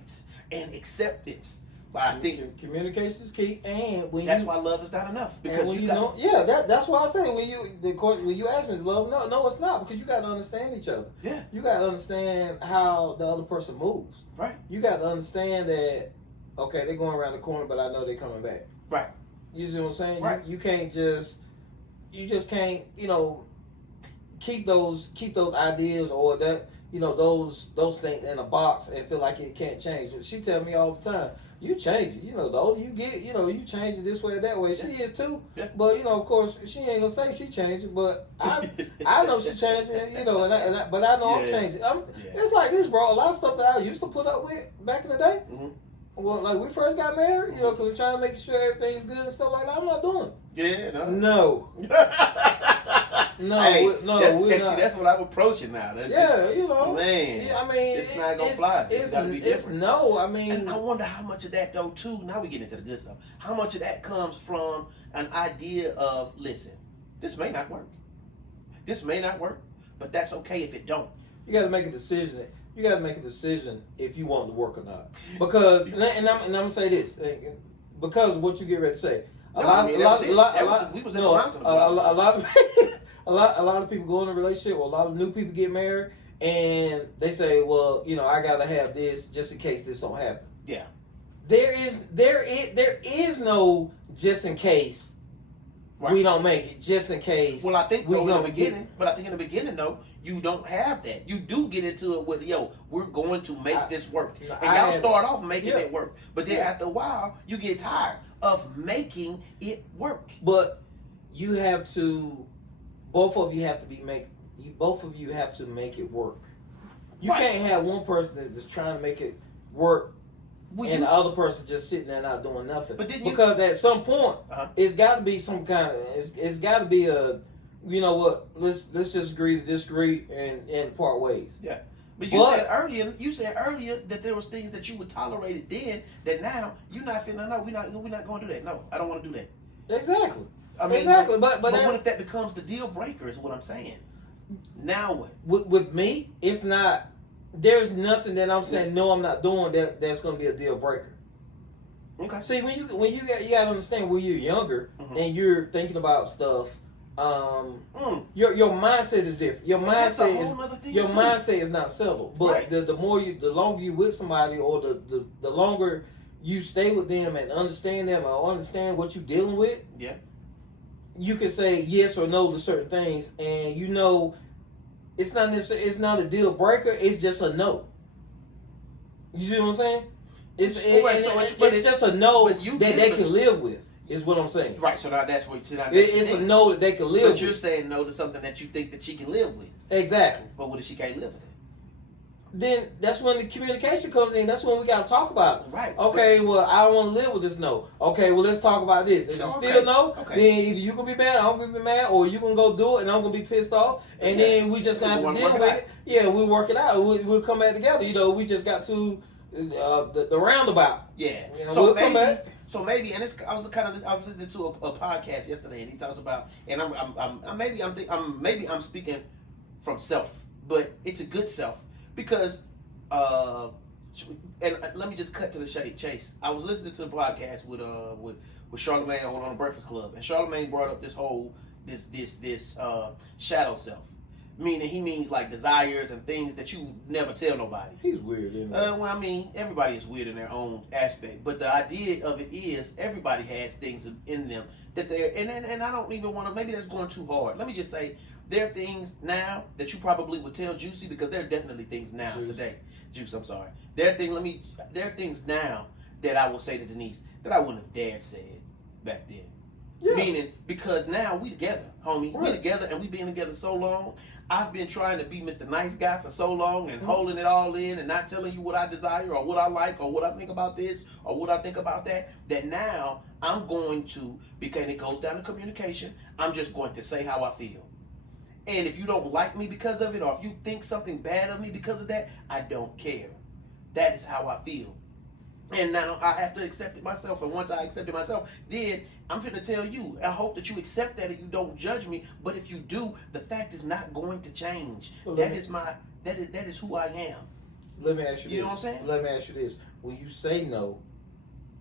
And acceptance. But I think communication is key, and that's why love is not enough. Because that's why I say when you ask me is love, no, it's not, because you got to understand each other. Yeah. You got to understand how the other person moves. Right. You got to understand that, okay, they're going around the corner, but I know they're coming back. Right. You see what I'm saying? Right. You just can't, keep those ideas or that, those things in a box and feel like it can't change. She tell me all the time, you change it. The older you get, you change it this way or that way. She is too. Yeah. But, of course, she ain't gonna say she changed it, but I know she changed it, but I know I'm changing. It's like this, bro. A lot of stuff that I used to put up with back in the day. Mm-hmm. Well, like we first got married, because we're trying to make sure everything's good and stuff like that. I'm not doing it. Yeah, No. Hey, we're not. That's what I'm approaching now. Man. Yeah, it's not gonna fly. It's gotta be different. And I wonder how much of that though too. Now we get into the good stuff. How much of that comes from an idea of, listen, this may not work. This may not work, but that's okay if it don't. You got to make a decision. You got to make a decision if you want it to work or not. Because, and I'm gonna say this, because of what you get ready to say. A lot of people go in a relationship, or a lot of new people get married, and they say, well, I gotta have this just in case this don't happen. Yeah. There is no just in case we don't make it, just in case. Well, I think in the beginning though, you don't have that. You do get into it with, we're going to make this work. And y'all start off making it work. But then after a while, you get tired of making it work. But you have to, both of you have to make it work. You can't have one person that's trying to make it work and the other person just sitting there not doing nothing. Because at some point, it's got to be some kind of, it's got to be a, let's just agree to disagree and part ways. Yeah. But you said earlier that there was things that you would tolerate it then that now you're not feeling. No, we're not going to do that. No, I don't want to do that. Exactly. Exactly. But what if that becomes the deal breaker? Is what I'm saying. Now what? With me, it's not. There's nothing that I'm saying. No, I'm not doing that. That's going to be a deal breaker. Okay. See, when you got to understand when you're younger and you're thinking about stuff. Your mindset is different. Your mindset is not settled. But the longer you with somebody, or the longer you stay with them and understand them or understand what you're dealing with, you can say yes or no to certain things, and it's not a deal breaker. It's just a no. You see what I'm saying? It's just a no that they can live with. Is what I'm saying. Right, so now that's what it's a no that they can live with. But you're saying no to something that you think that she can live with. Exactly. But what if she can't live with it? Then that's when the communication comes in. That's when we got to talk about it. Right. Okay, well, I don't want to live with this no. Okay, well, let's talk about this. If it's still no, then either you can be mad, I'm going to be mad, or you can go do it and I'm going to be pissed off, and then we just got to deal with it. Yeah, we'll work it out. We'll come back together. We just got to the roundabout. Yeah. We'll come back. So maybe, and I was listening to a podcast yesterday, and he talks about, and I'm speaking from self, but it's a good self because, and let me just cut to the chase. I was listening to a podcast with Charlamagne on the Breakfast Club, and Charlamagne brought up this whole this shadow self. Meaning he means like desires and things that you never tell nobody. He's weird, isn't he? Well, everybody is weird in their own aspect. But the idea of it is everybody has things in them that they're, and I don't even want to, maybe that's going too hard. Let me just say, there are things now that you probably would tell Juicy, because there are definitely things now today. Juice, I'm sorry. There are things now that I will say to Denise that I wouldn't have dared say back then. Yeah. Meaning, because now we together, homie. Right. We together, and we been together so long. I've been trying to be Mr. Nice Guy for so long and holding it all in and not telling you what I desire or what I like or what I think about this or what I think about that now I'm going to, because it goes down to communication, I'm just going to say how I feel. And if you don't like me because of it, or if you think something bad of me because of that, I don't care. That is how I feel. And now I have to accept it myself. And once I accept it myself, then I'm finna tell you, I hope that you accept that and you don't judge me. But if you do, the fact is not going to change. Well, that is who I am. Let me ask you this. You know what I'm saying? Let me ask you this. When you say no,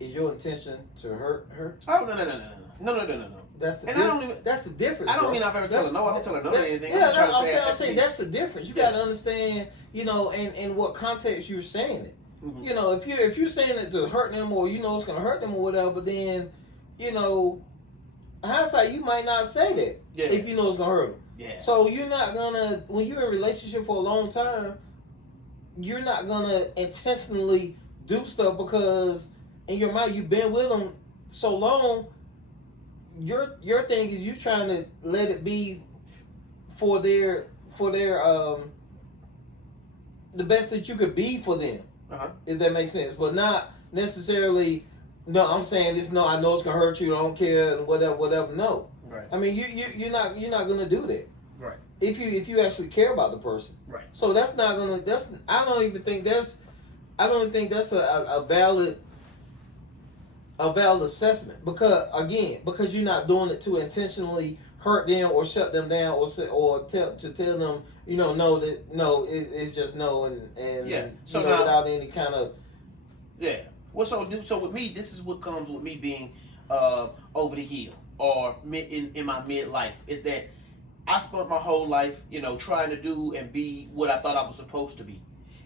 is your intention to hurt her? Oh, no. That's the And I don't even. That's the difference. I don't bro. mean I've ever told her no. I don't tell her no to anything. Yeah, I'm just trying to say. I'm saying that's the difference. You got to understand, you know, in what context you're saying it. Mm-hmm. You know, if you're saying it to hurt them, or you know it's gonna hurt them or whatever, then you know, hindsight, you might not say that if you know it's gonna hurt them. Yeah. So you're not gonna, when you're in a relationship for a long time, you're not gonna intentionally do stuff because in your mind you've been with them so long. Your thing is you trying to let it be for their the best that you could be for them. Uh-huh. If that makes sense, but not necessarily. No, I'm saying this. No, I know it's gonna hurt you. I don't care. Whatever. No. Right. I mean, you're not gonna do that. Right. If you actually care about the person. Right. So that's not gonna. I don't even think that's a valid assessment because you're not doing it to intentionally hurt them or shut them down or tell them no it's just no and yeah. So now, without any kind of Well, so with me, this is what comes with me being over the hill or in my midlife is that I spent my whole life trying to do and be what I thought I was supposed to be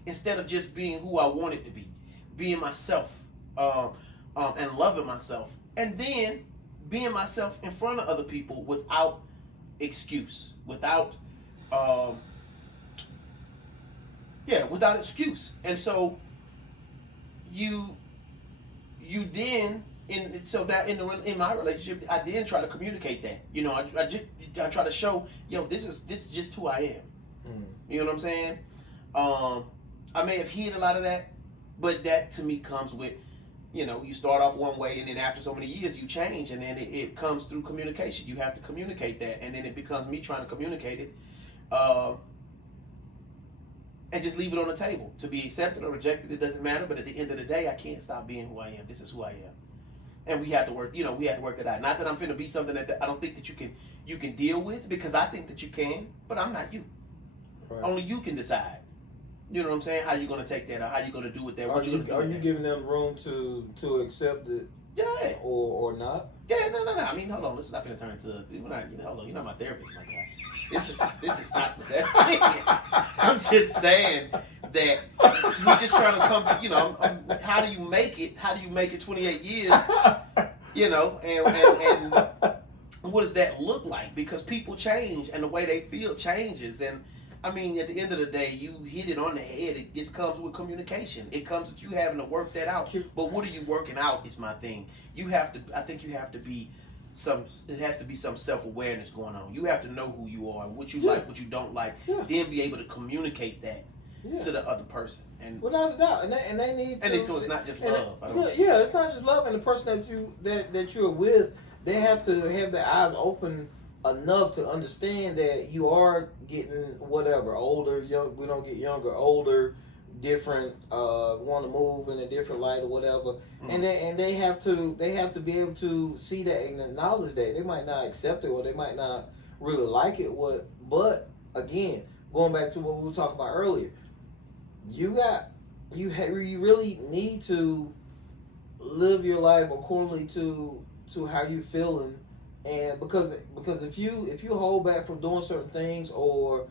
instead of just being who I wanted to be, being myself and loving myself, and then being myself in front of other people without excuse, without excuse. And so you then in my relationship, I then try to communicate that. I try to show, this is just who I am. You know what I'm saying? I may have hid a lot of that, but that to me comes with, you start off one way, and then after so many years you change, and then it comes through communication. You have to communicate that, and then it becomes me trying to communicate it, and just leave it on the table to be accepted or rejected. It doesn't matter. But at the end of the day, I can't stop being who I am. This is who I am, and we have to work. We have to work that out. Not that I'm finna be something that I don't think that you can deal with, because I think that you can, but I'm not you. Right. Only you can decide. You know what I'm saying? How you gonna take that, or how you gonna do with that? Are you giving them room to accept it? Yeah. Or not? Yeah, no. I mean, hold on. This is not gonna turn into. Hold on. You're not my therapist, my guy. This is not for that. I'm just saying that we're just trying to come to, how do you make it? How do you make it 28 years? And what does that look like? Because people change, and the way they feel changes, and I mean, at the end of the day, you hit it on the head. It just comes with communication. It comes with you having to work that out. But what are you working out is my thing. I think you have to be it has to be some self-awareness going on. You have to know who you are and what you like, what you don't like, then be able to communicate that to the other person. And without a doubt, and they need to. And so it's not just love. It's not just love, and the person that you're with, they have to have their eyes open enough to understand that you are getting older, young. We don't get younger, older, different, want to move in a different light or whatever, and they have to be able to see that and acknowledge that. They might not accept it or they might not really like it. But again, going back to what we were talking about earlier, you really need to live your life accordingly to how you're feeling. And because if you hold back from doing certain things or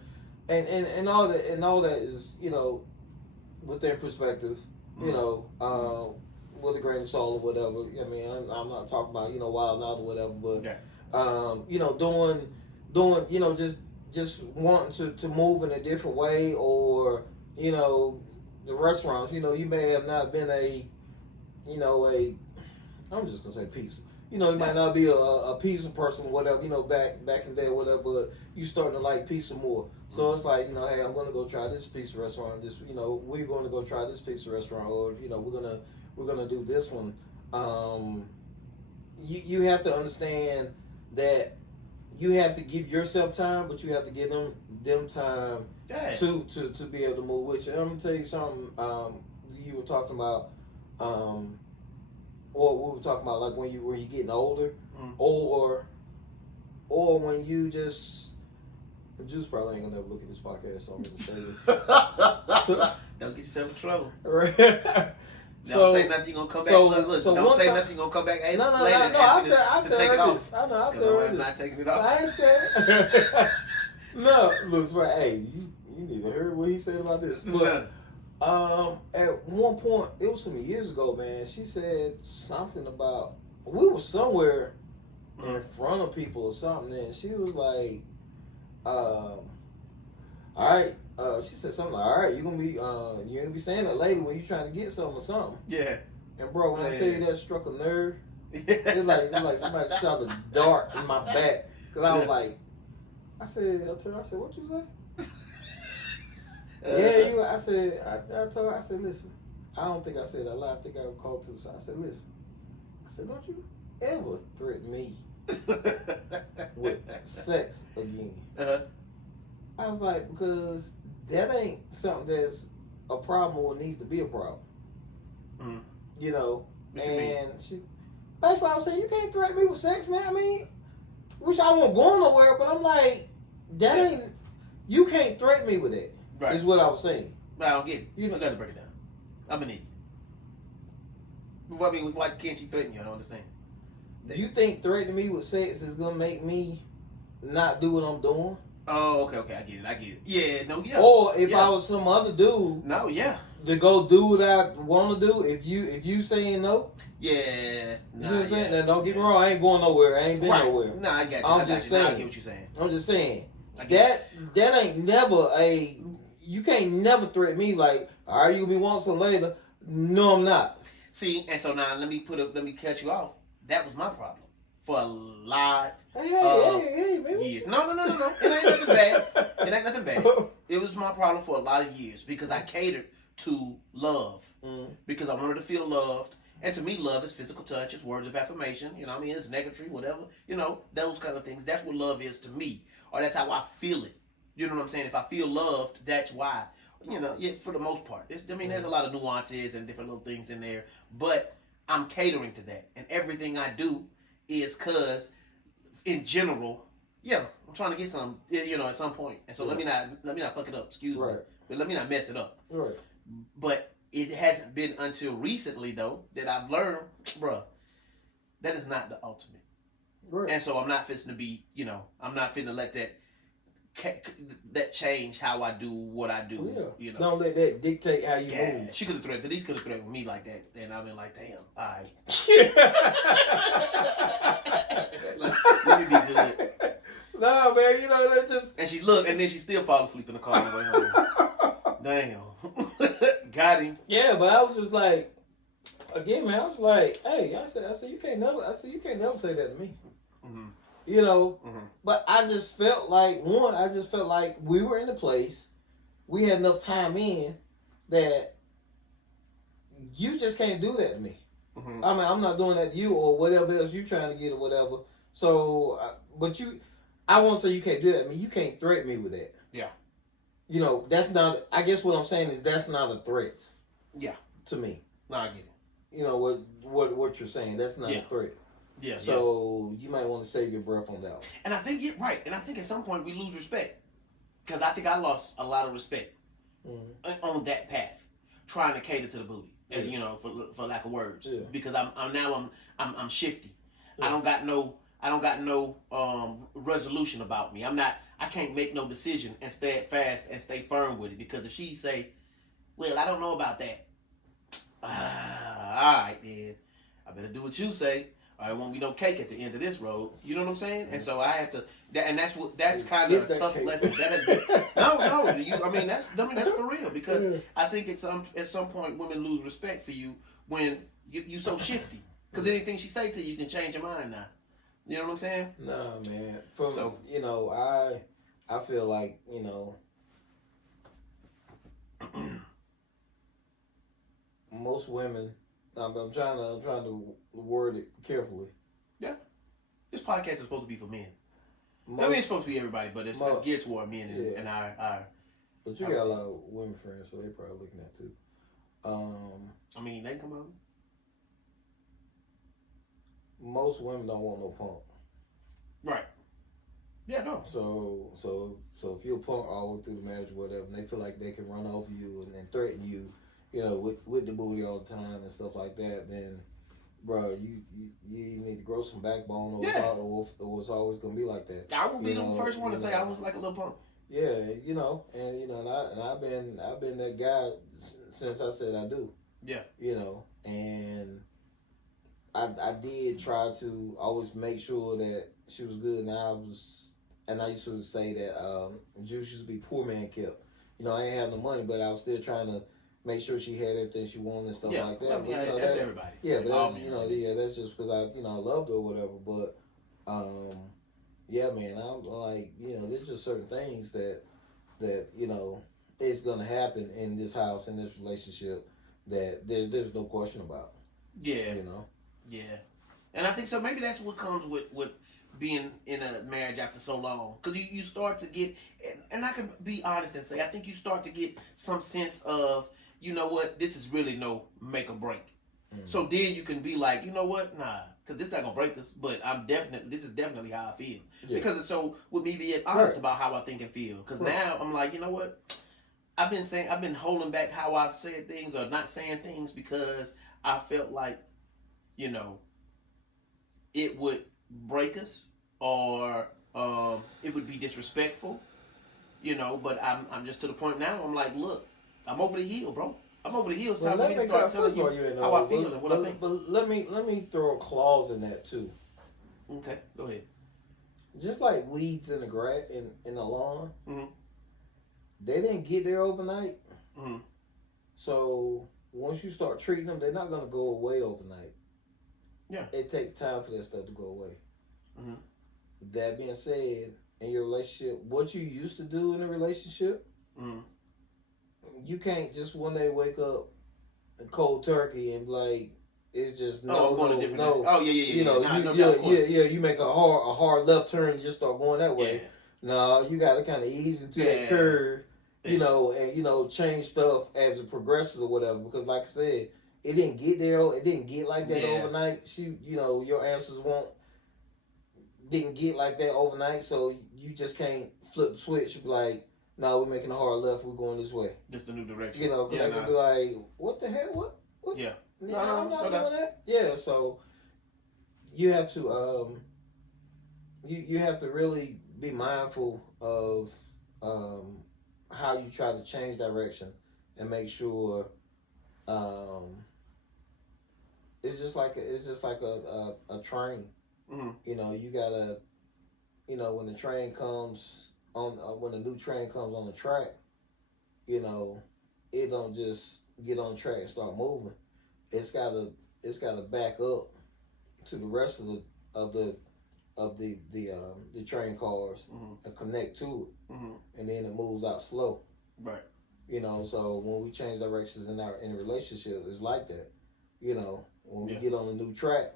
and all that is within perspective, with a grain of salt or whatever. I mean, I'm not talking about wild out or whatever, but doing just wanting to move in a different way, or the restaurants. You may have not been I'm just gonna say pizza. You might not be a pizza person or whatever, back in the day or whatever, but you starting to like pizza more. So it's like, hey, I'm going to go try this pizza restaurant. We're going to go try this pizza restaurant, or, we're going to do this one. You have to understand that you have to give yourself time, but you have to give them time Yeah. to be able to move with you. I'm gonna tell you something. You were talking about, or we were talking about like when you getting older, or when you just. Juice probably ain't gonna never look at this podcast, so I'm gonna say this. Don't get yourself in trouble. Right. Don't say nothing. You're gonna come back. Look, don't say nothing. You're gonna come back. No. I'll tell take it her off. this. I know. I'll tell her I'm this. not taking it off. I ain't scared. No, look, right. Hey, you need to hear what he said about this. But, at one point, it was some years ago, man. She said something about we were somewhere in front of people or something, and she was like, all right. She said something like, all right, you're gonna be saying that later when you trying to get something or something. Yeah. And bro, when I tell you that struck a nerve, it's like somebody shot a dart in my back. Cause I was like, I said, what you say? I told her, I said, listen, I don't think I said that loud. I think I called to the side. I said, listen, don't you ever threaten me with sex again. I was like, because that ain't something that's a problem or needs to be a problem. You know, she basically I was saying, you can't threaten me with sex, man. I mean, which I won't go nowhere, but I'm like, that ain't, you can't threaten me with that. Right. Is what I was saying. But I don't get it. You got to break it down. I'm an idiot. I mean, why can't you threaten you? I don't understand. You think threatening me with sex is gonna make me not do what I'm doing? Oh, okay, I get it. Yeah, no, yeah. Or if I was some other dude, no, yeah, to go do what I want to do. If you saying no, yeah, you see what I'm saying? Now, don't get me wrong, I ain't going nowhere. I ain't been nowhere. Nah, I got you. I'm just saying. Nah, I get what you're saying. I'm just saying that ain't never a. You can't never threaten me like, all right, you be wanting some later. No, I'm not. See, and so now let me cut you off. That was my problem for a lot hey, years. No. It ain't nothing bad. It ain't nothing bad. It was my problem for a lot of years because I catered to love. Because I wanted to feel loved. And to me, love is physical touch. It's words of affirmation. You know what I mean? It's negatory, whatever. You know, those kind of things. That's what love is to me. Or that's how I feel it. You know what I'm saying? If I feel loved, that's why. You know, yeah, for the most part. There's a lot of nuances and different little things in there. But I'm catering to that. And everything I do is because, in general, I'm trying to get some, at some point. And so let me not fuck it up, excuse me. But let me not mess it up. Right. But it hasn't been until recently, though, that I've learned, bruh, that is not the ultimate. Right. And so I'm not fitting to be, I'm not fitting to let that change how I do what I do. Yeah. Don't let that dictate how you move. She could have threatened. Denise could have threatened me like that, and I've been like, damn, all right. Let me be good. No, man, that just. And she looked, and then she still fall asleep in the car on the way home. Damn, got him. Yeah, but I was just like, again, man, I was like, hey, I said, you can't never say that to me. Mm-hmm. But I just felt like we were in the place, we had enough time in that you just can't do that to me. Mm-hmm. I mean, I'm not doing that to you or whatever else you trying to get or whatever. So, I won't say you can't do that to me. You can't threaten me with that. Yeah. That's not. I guess what I'm saying is that's not a threat. Yeah. To me. No, I get it. What you're saying, that's not a threat. Yeah. So you might want to save your breath on that one. And I think right. And I think at some point we lose respect because I think I lost a lot of respect on that path, trying to cater to the booty, and for lack of words, because I'm shifty. Yeah. I don't got no resolution about me. I can't make no decision and stay fast and stay firm with it because if she say, well, I don't know about that. All right then, I better do what you say. Or it won't be no cake at the end of this road. You know what I'm saying? And so I have to, and that's kind of a tough lesson. That has been no. That's for real because I think at some point women lose respect for you when you so shifty. Because anything she say to you can change your mind now. You know what I'm saying? Nah, man. I feel like most women. I'm trying to word it carefully. Yeah, this podcast is supposed to be for men. I mean, it's supposed to be everybody, but it's geared toward men and our. But you got a lot of women friends, so they probably looking at too. I mean, they come on. Most women don't want no punk. Right. Yeah, no. So if you're a punk all the way through the marriage or whatever, and they feel like they can run over you and then threaten you, with the booty all the time and stuff like that, then, bro, you need to grow some backbone, or it's always gonna be like that. I will be the first one to say I was like a little punk. Yeah, and I've been that guy since I said I do. Yeah. And I did try to always make sure that she was good, and I used to say that Jews used to be poor man kept. I ain't have no money, but I was still trying to make sure she had everything she wanted and stuff like that. But, that's everybody. Yeah, but that's just because I loved her or whatever. But yeah, man, I'm like, there's just certain things that it's gonna happen in this house, in this relationship, that there's no question about. Yeah. Yeah, and I think so. Maybe that's what comes with being in a marriage after so long, because you start to get, and I can be honest and say, I think you start to get some sense of, this is really no make or break. Mm-hmm. So then you can be like, nah, because this is not gonna break us, but this is definitely how I feel. Yeah. Because it's so with me being honest about how I think and feel. Because now I'm like, I've been holding back how I've said things or not saying things because I felt like, it would break us or it would be disrespectful, but I'm just to the point now. I'm like, look, I'm over the hill, bro. I'm over the hill. It's time for me to start telling you how I feel and what I think. But let me throw a clause in that too. Okay, go ahead. Just like weeds in the grass in the lawn, mm-hmm. They didn't get there overnight. Mm-hmm. So once you start treating them, they're not gonna go away overnight. Yeah, it takes time for that stuff to go away. Mm-hmm. That being said, in your relationship, what you used to do in a relationship, mm-hmm. you can't just one day wake up and cold turkey and be like, it's just you make a hard left turn and just start going that way. Yeah. No, you got to kind of ease into that curve, and change stuff as it progresses or whatever. Because like I said, it didn't get there. It didn't get like that overnight. Your answers didn't get like that overnight. So you just can't flip the switch. Like, no, we're making a hard left. We're going this way. Just a new direction. Because they can be like, what the hell? What? Yeah. No, I'm not doing that. Yeah. So you have to you have to really be mindful of how you try to change direction and make sure. It's just like a train. Mm-hmm. You gotta, when the train comes on, when the new train comes on the track, it don't just get on the track and start moving. It's gotta back up to the rest of the train cars, mm-hmm. and connect to it, mm-hmm. and then it moves out slow. Right. So when we change directions in a relationship, it's like that. When we get on a new track,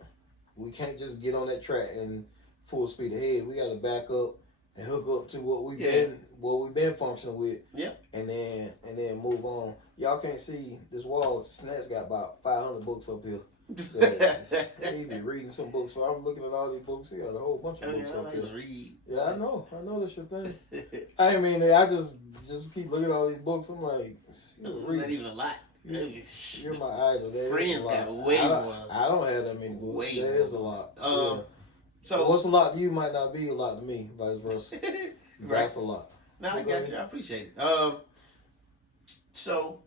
we can't just get on that track and full speed ahead. We got to back up and hook up to what we've been functioning with. Yeah. And then move on. Y'all can't see this wall. Snax got about 500 books up here. He be reading some books. So I'm looking at all these books. He got a whole bunch of books up here. Read. Yeah, I know that's your thing. I just keep looking at all these books. I'm like, not even a lot. You're my idol. Friends got way more. I don't have that many books. There is a lot. So what's a lot to you might not be a lot to me. Vice versa. Right. That's a lot. No, I got you. I appreciate it. So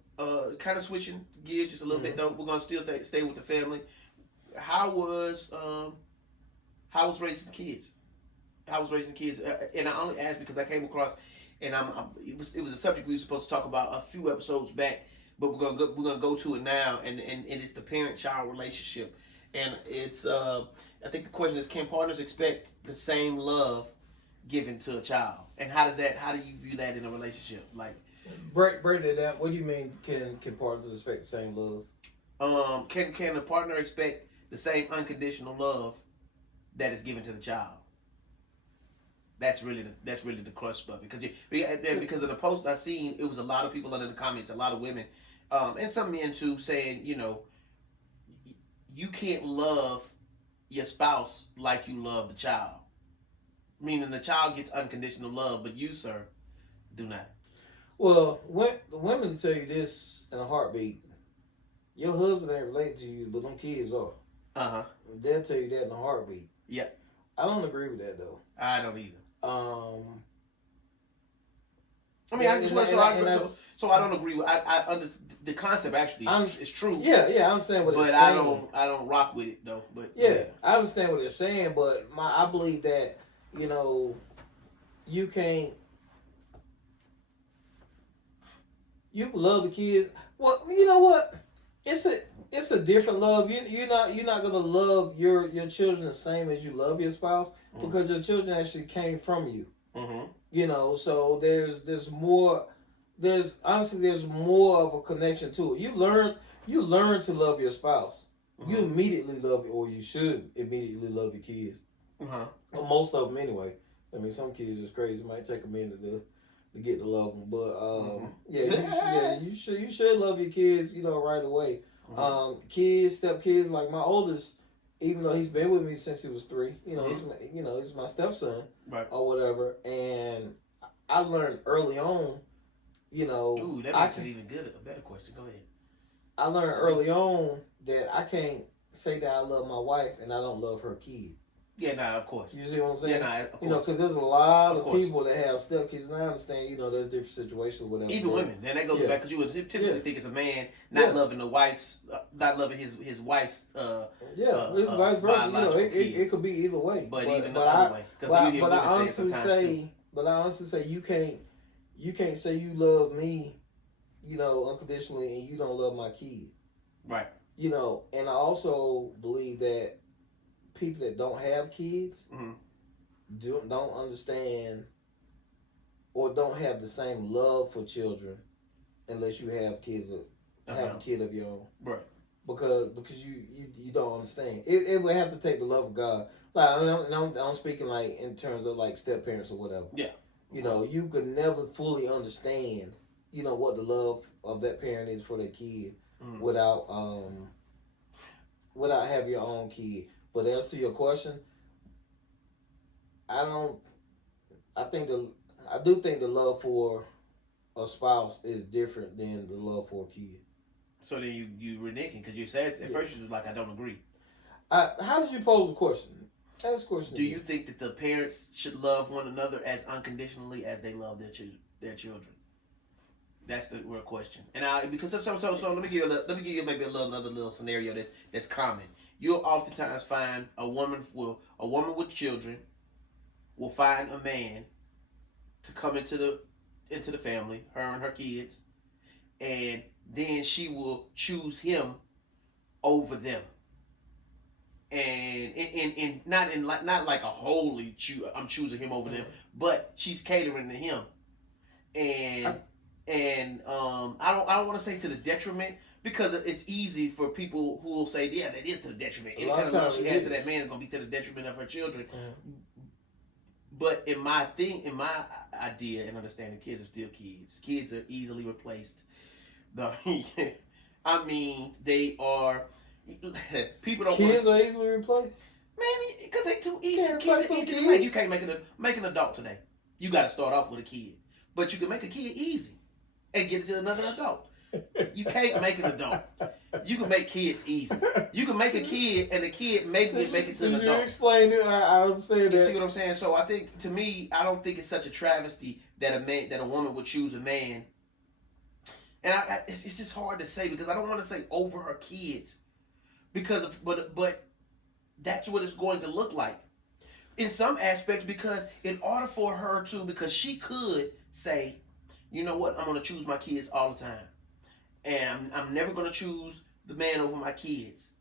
kind of switching gears just a little bit though. We're gonna still stay with the family. How was raising kids? How was raising kids? And I only asked because I came across, and it was a subject we were supposed to talk about a few episodes back. But we're gonna go to it now, and it's the parent-child relationship, and it's I think the question is, can partners expect the same love given to a child, and how do you view that in a relationship? Like, break it down. What do you mean? Can partners expect the same love? Can a partner expect the same unconditional love that is given to the child? That's really the crux of it because of the post I seen, it was a lot of people under the comments, a lot of women, and some men too, saying, you can't love your spouse like you love the child, meaning the child gets unconditional love, but you, sir, do not. Well, the women will tell you this in a heartbeat. Your husband ain't related to you, but them kids are. Uh-huh. They'll tell you that in a heartbeat. Yep. I don't agree with that though. I don't either. I mean, Yeah, I just so I don't agree with. I understand the concept actually is true. Yeah, I understand what but it's saying. I don't rock with it though. But yeah, I understand what they're saying, but I believe that you can't. You can love the kids. Well, you know what? It's a different love. You're not gonna love your children the same as you love your spouse, because your children actually came from you. Mm-hmm. So there's more. There's more of a connection to it. You learn to love your spouse. Mm-hmm. You immediately love, or you should immediately love your kids. Uh-huh. Well, most of them anyway. I mean, some kids is crazy. It might take a minute to get to love them, but you should love your kids, right away. Mm-hmm. Kids, stepkids, like my oldest, even though he's been with me since he was 3, he's my stepson, right, or whatever, and I learned early on, Ooh, that makes it even good. A better question. Go ahead. I learned early on that I can't say that I love my wife and I don't love her kid. Yeah, of course. You see what I'm saying? Yeah, of course. Because there's a lot of people that have stepkids, and I understand, there's different situations, whatever. Even women, and that goes back because you would typically think it's a man not loving the wife's, not loving his wife's. It's vice versa. It could be either way. But even the other way, because I honestly say you can't say you love me, unconditionally, and you don't love my kid. Right. And I also believe that people that don't have kids don't understand or don't have the same love for children unless you have kids, have a kid of your own. Right. Because you don't understand. It would have to take the love of God. Like I'm speaking like in terms of like step parents or whatever. Yeah. You could never fully understand, what the love of that parent is for their kid without having your own kid. But as to your question, I do think the love for a spouse is different than the love for a kid. So then you reneging because you said at first you was like, I don't agree. How did you pose the question? Ask the question. Do you think that the parents should love one another as unconditionally as they love their children? That's the real question. And because so let me give you maybe another little scenario that's common. You'll oftentimes find a woman with children will find a man to come into the family, her and her kids, and then she will choose him over them. And not like a holy I'm choosing him over them, but she's catering to him. And I don't want to say to the detriment, because it's easy for people who will say, yeah, that is to the detriment. Any kind of love she has to that man is going to be to the detriment of her children. But in my idea and understanding, kids are still kids. Kids are easily replaced. I mean, they are. People don't. Kids are easily replaced. Man, because they're too easy. Kids are easy to make. You can't make an adult today. You got to start off with a kid, but you can make a kid easy and get it to another adult. You can't make an adult. You can make kids easy. You can make a kid, and the kid make it to an adult. You explain it. I understand that. You see what I'm saying? So I think, to me, I don't think it's such a travesty that a woman would choose a man. And it's just hard to say, because I don't want to say over her kids, but that's what it's going to look like in some aspects. Because in order for her to, because she could say, you know what, I'm going to choose my kids all the time. And I'm never going to choose the man over my kids.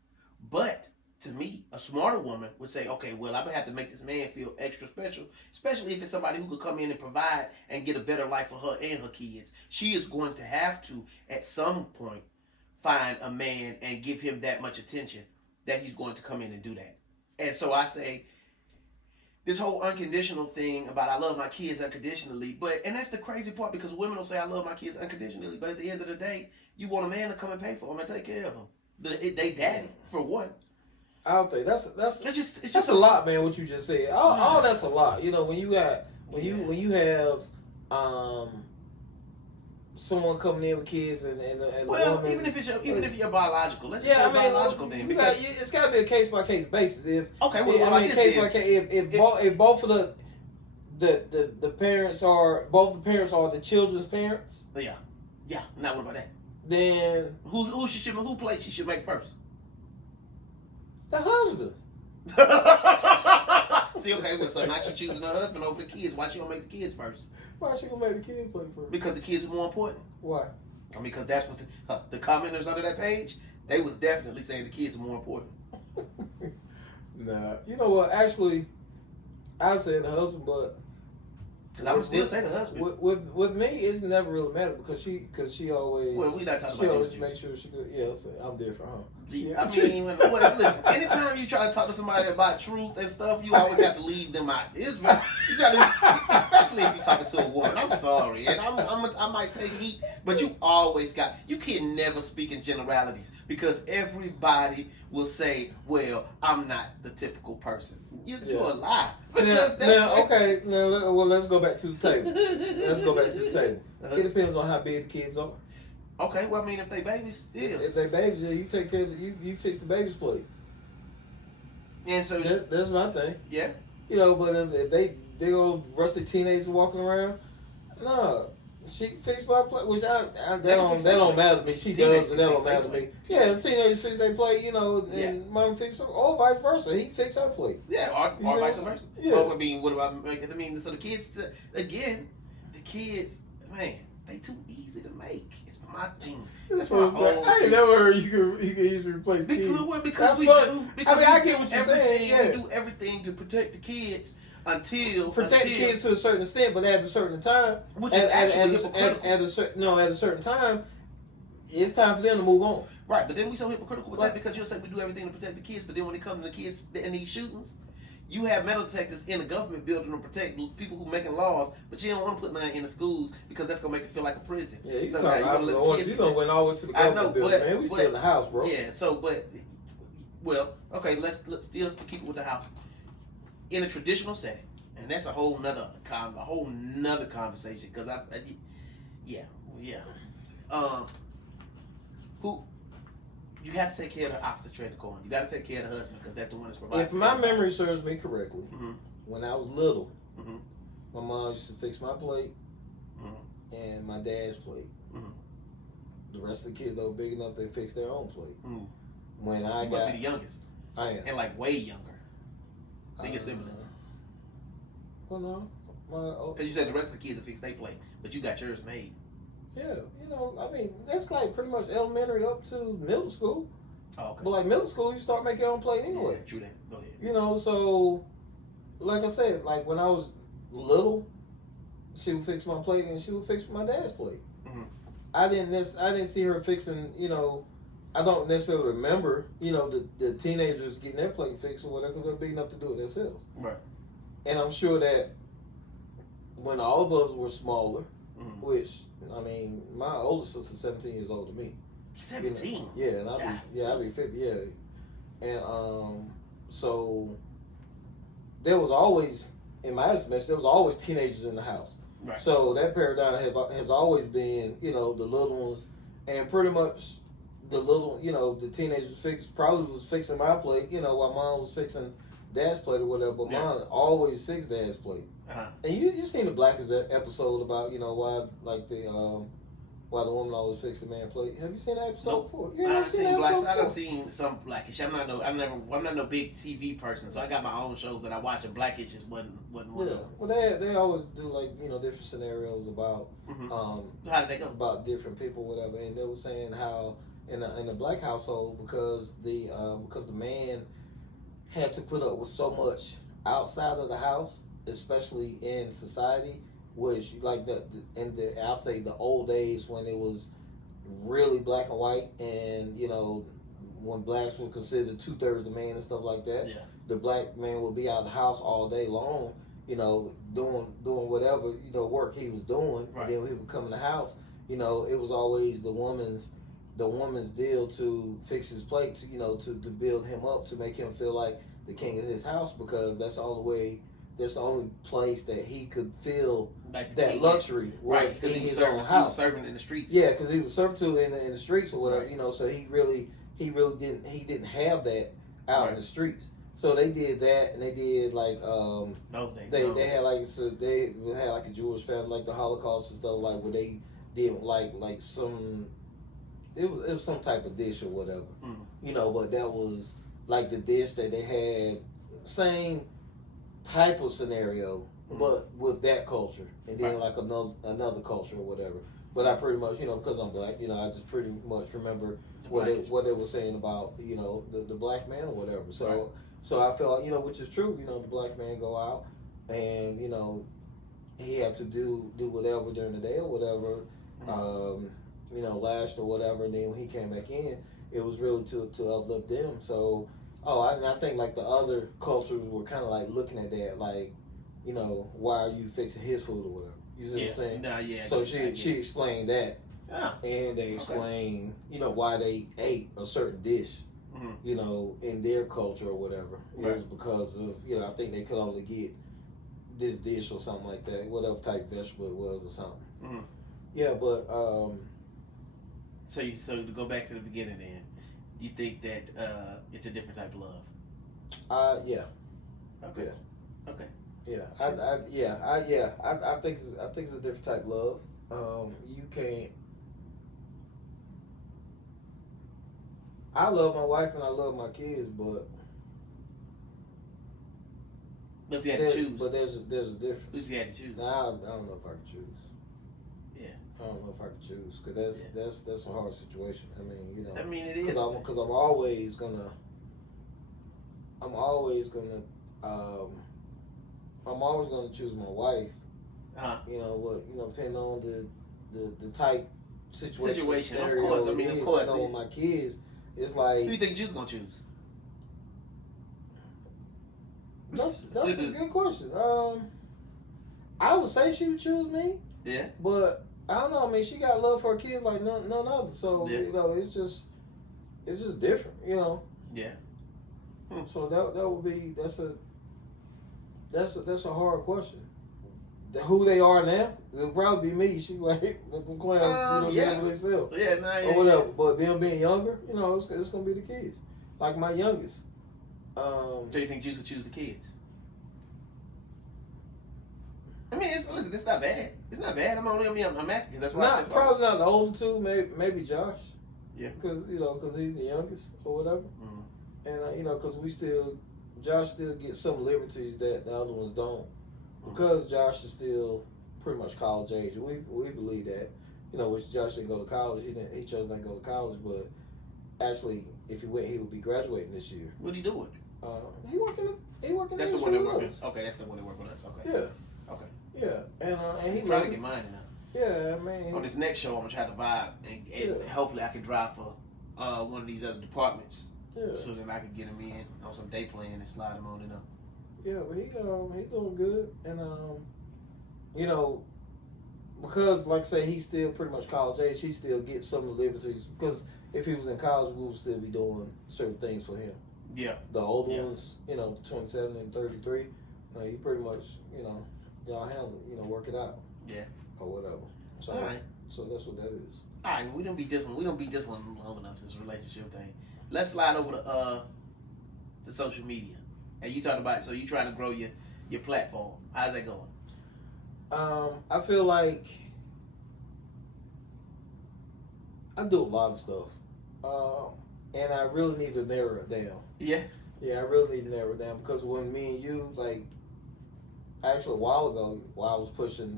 But to me, a smarter woman would say, okay, well, I'm going to have to make this man feel extra special, especially if it's somebody who could come in and provide and get a better life for her and her kids. She is going to have to, at some point, find a man and give him that much attention that he's going to come in and do that. And so I say, this whole unconditional thing about I love my kids unconditionally, and that's the crazy part because women will say I love my kids unconditionally, but at the end of the day, you want a man to come and pay for them and take care of them. They daddy for one. I don't think that's It's just a lot, man. What you just said, all that's a lot. You know, when you have someone coming in with kids and well, woman, even if you're biological, let's just say biological then because it's got to be a case by case basis. If case by case, if both of the parents are the children's parents, yeah. Now what about that? Then who place she should make first? The husband. See, okay, well, so now she choosing her husband over the kids. Why she gonna make the kids first? Why she gonna make the kids play first? Because the kids are more important. Why? I mean, because that's what the commenters under that page, they was definitely saying the kids are more important. Nah, you know what? Actually, I said the husband, but because I would still say the husband. With me, it's never really mattered because she always. Well, we not talking she about always make sure she good. Yeah, so I'm different, huh? I mean, listen. Anytime you try to talk to somebody about truth and stuff, you always have to leave them out. You gotta, especially if you're talking to a woman. I'm sorry, and I might take heat, but you can never speak in generalities because everybody will say, "Well, I'm not the typical person." You're a lie. Well, let's go back to the table. It depends on how big the kids are. Okay, well, I mean, if they babies, still. If they babies, you take care of you fix the baby's plate. And so that's my thing. Yeah. You know, but if they old rusty teenagers walking around, no, she fixed my plate. Which that don't matter to me. She does, and that don't matter to me. Yeah, the teenagers fix their plate, you know, and mom fix them, or vice versa. He fix her plate. Yeah, or vice versa. Yeah. Or, I mean, what about? I mean, so the kids, man, they too easy to make. It's my thing. That's my whole. I ain't never heard you can easily replace kids. Because I get what you're saying. Yeah, we do everything to protect the kids until the kids to a certain extent, but at a certain time, which is actually at a certain time, it's time for them to move on. Right, but then we so hypocritical with that because you'll say we do everything to protect the kids, but then when it comes to the kids in these shootings, you have metal detectors in the government building to protect people who making laws, but you don't want to put none in the schools because that's gonna make it feel like a prison. Yeah, you don't went all the way to the government building, man. We still in the house, bro. Yeah, okay, let's still keep it with the house in a traditional setting, and that's a whole nother conversation because who. You have to take care of the ox that tread the corn. You got to take care of the husband because that's the one that's providing. If my memory serves me correctly, when I was little, my mom used to fix my plate and my dad's plate. The rest of the kids that were big enough, they fixed their own plate. When I must be the youngest. I am. And like way younger. Than your siblings. Well, no. Because you said the rest of the kids will fix their plate, but you got yours made. Yeah, you know, I mean, that's like pretty much elementary up to middle school. Oh, okay. But like middle school, you start making your own plate anyway. Yeah, true that. Go ahead. You know, so like I said, like when I was little, she would fix my plate and she would fix my dad's plate. I didn't see her fixing. You know, I don't necessarily remember. You know, the teenagers getting their plate fixed or whatever because they're big enough to do it themselves. Right. And I'm sure that when all of us were smaller, which I mean, my older sister's 17 years older than me. 17. You know? Yeah, I'll be 50. Yeah, and so there was always, in my estimation, there was always teenagers in the house. Right. So that paradigm has always been, you know, the little ones, and pretty much the little, you know, the teenagers probably was fixing my plate, you know, while mom was fixing dad's plate or whatever. But mom always fixed dad's plate. And you seen the Blackest episode about, you know, why the woman always fixed the man's plate. Have you seen that episode before? Yeah, I've seen Blackish. I done seen some Blackish. I'm not no big TV person, so I got my own shows that I watch, and Blackish just wasn't one of them. Well, they always do like, you know, different scenarios about how did they go? About different people, whatever. And they were saying how in the black household because the man had to put up with so much outside of the house, especially in society, which like I'll say the old days when it was really black and white, and you know when blacks were considered 2/3 of man and stuff like that. Yeah. the black man would be out of the house all day long, doing whatever work he was doing, Right. and then he would come in the house. It was always the woman's deal to fix his plate, to build him up, to make him feel like the king of his house, because that's the only place that he could feel like that luxury was in his own house. He was serving in the streets. Yeah, because he was servitude in the streets or whatever, so he really didn't have that out in the streets. So they did that, and they did like they had like a Jewish family, like the Holocaust and stuff, like where they did like some it was some type of dish or whatever, but that was like the dish that they had, same type of scenario, but with that culture, and then like another culture or whatever. But I pretty much, because I'm black, I just pretty much remember what they were saying about, the black man or whatever. So so I felt, which is true, the black man go out and, he had to do whatever during the day or whatever, lashed or whatever, and then when he came back in, it was really to uplift them. So, I think like the other cultures were kind of like looking at that, like, why are you fixing his food or whatever? You see what I'm saying? Nah, yeah. So she explained that, and they explained, why they ate a certain dish, in their culture or whatever. It was because of, I think they could only get this dish or something like that, whatever type vegetable it was or something. Yeah, but so to go back to the beginning, then, do you think that it's a different type of love? Yeah. Okay. Yeah. Okay. Yeah, I think it's a different type of love. You can't. I love my wife and I love my kids, but if you had to choose, but there's a difference. If you had to choose, I don't know if I could choose. Yeah, I don't know if I could choose, because that's a hard situation. I mean, it is, because I'm always gonna choose my wife. Depending on the type situation. Of course. Of course. With my kids, it's like. Who do you think you was gonna choose? That's a good question. I would say she would choose me. Yeah. But I don't know. I mean, she got love for her kids like none other. So it's just different. Yeah. So that would be that's a hard question. Who they are now, it'll probably be me. She like them clowns, themselves. Yeah, or whatever. Yeah. But them being younger, it's gonna be the kids. Like my youngest. So you think Juice would choose the kids? I mean, listen, it's not bad. It's not bad. I'm asking. That's why. Probably not the older two. Maybe Josh. Yeah. Because he's the youngest or whatever. And because Josh still gets some liberties that the other ones don't, because Josh is still pretty much college age. We believe that, which Josh didn't go to college. He chose not to go to college, but actually, if he went, he would be graduating this year. What are you doing? He working. That's the one they work with. Okay, that's the one they work with us. Okay. Yeah. Okay. Yeah, and he trying to get mine now. Yeah, man. On this next show, I'm gonna try to vibe, and hopefully I can drive for one of these other departments. Yeah. So that I could get him in on some day plan and slide him on in up. Yeah, but he doing good, and because like I say, he's still pretty much college age. He still gets some of the liberties, because if he was in college, we would still be doing certain things for him. Yeah. The old ones, 27 and 33. You pretty much, y'all handle it. Work it out. Yeah. Or whatever. So, all right. So that's what that is. All right. Well, we don't beat this one long enough. This relationship thing. Let's slide over to the social media. And you talked about, so you trying to grow your platform. How's that going? I feel like I do a lot of stuff, and I really need to narrow it down. Yeah. Yeah, I really need to narrow it down, because when me and you, like, actually a while ago, while I was pushing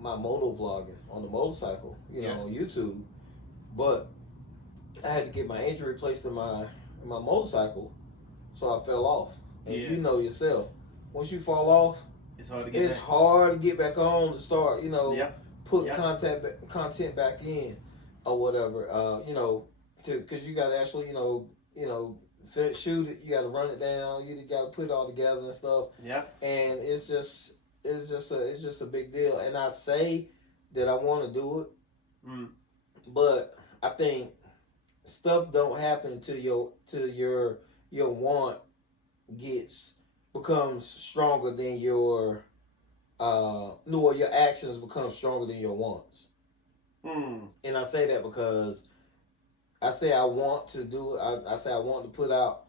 my moto vlogging on the motorcycle, on YouTube, but I had to get my engine replaced in my motorcycle, so I fell off. And you know yourself, once you fall off, it's hard to get back. Hard to get back on, to start, put content back in or whatever, because you got to actually, shoot it. You got to run it down. You got to put it all together and stuff. Yeah. And it's just a big deal. And I say that I want to do it, but I think stuff don't happen until your want becomes stronger than your your actions become stronger than your wants. And I say that because I say I want to do. I say I want to put out,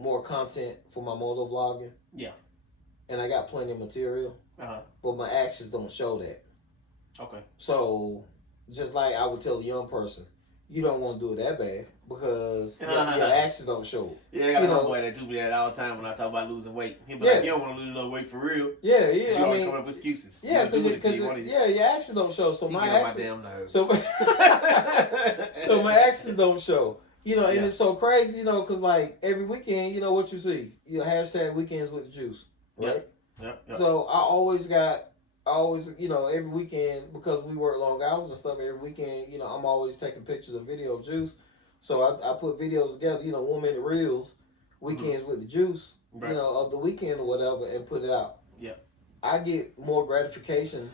more content for my moto vlogging. Yeah. And I got plenty of material. But my actions don't show that. Okay. So just like I would tell a young person, you don't want to do it that bad because your actions don't show it. Yeah, I got a homeboy that do me that all the time when I talk about losing weight. He'll be like, you don't want to lose no weight for real. Yeah. You always come up with excuses. Yeah, because your actions don't show. So my actions, my damn nerves. So my actions don't show. And it's so crazy, because like every weekend, what you see, hashtag weekends with the juice, right? Yeah. So I always, every weekend, because we work long hours and stuff, every weekend, I'm always taking pictures of video of juice. So I put videos together, 1 minute reels, weekends with the juice, right. Of the weekend or whatever, and put it out. Yeah. I get more gratification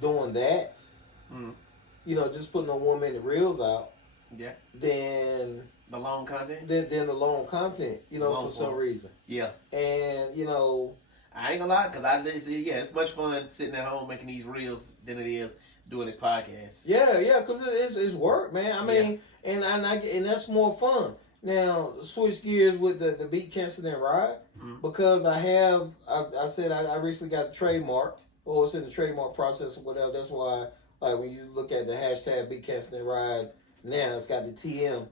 doing that, just putting on 1 minute reels out. Yeah. Than the long content? Than the long content, for some reason. Yeah. And, I ain't gonna lie, because it's much fun sitting at home making these reels than it is doing this podcast. Yeah, because it's work, man. I mean, and that's more fun. Now, switch gears with the beat, cancel, and ride, because I said I recently got trademarked, or it's in the trademark process or whatever. That's why, like, when you look at the hashtag beat, cancel, and ride, now it's got the TM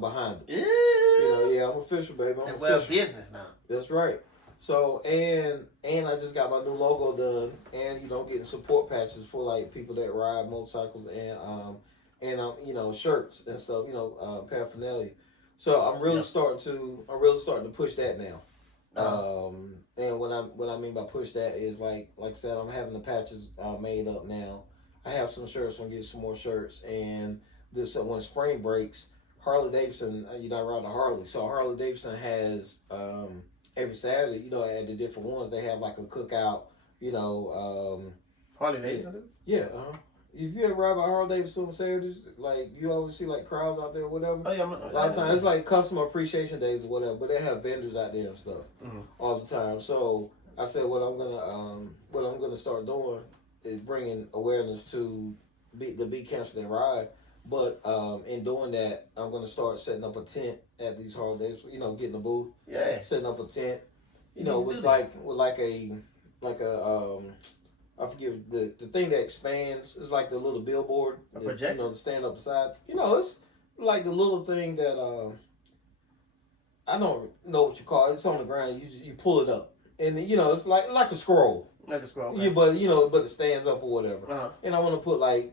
behind it. Yeah. I'm official, baby. I'm well, official. business now. That's right. So, and I just got my new logo done, and getting support patches for like people that ride motorcycles and shirts and stuff, paraphernalia. So I'm really starting to push that now. And what I mean by push that is like I said, I'm having the patches made up now. I have some shirts. I'm gonna get some more shirts, and this when spring breaks, Harley Davidson, I ride a Harley, so Harley Davidson has every Saturday, at the different ones, they have like a cookout, Harley Davidson? Yeah, If you ever ride by Harley Davidson on Saturdays, like, you always see like crowds out there or whatever. Oh, yeah. A lot of times, it's like customer appreciation days or whatever, but they have vendors out there and stuff all the time. So I said what I'm gonna start doing is bringing awareness to the Beat, Cancel, and Ride. But in doing that, I'm gonna start setting up a tent at these Harley Davidson. Getting a booth. Yeah. Setting up a tent. With a I forget the thing that expands. It's like the little billboard. A projector. The stand up beside. It's like the little thing that I don't know what you call it. It's on the ground. You pull it up, and it's like a scroll. Like a scroll. Okay. Yeah, but it stands up or whatever. And I want to put like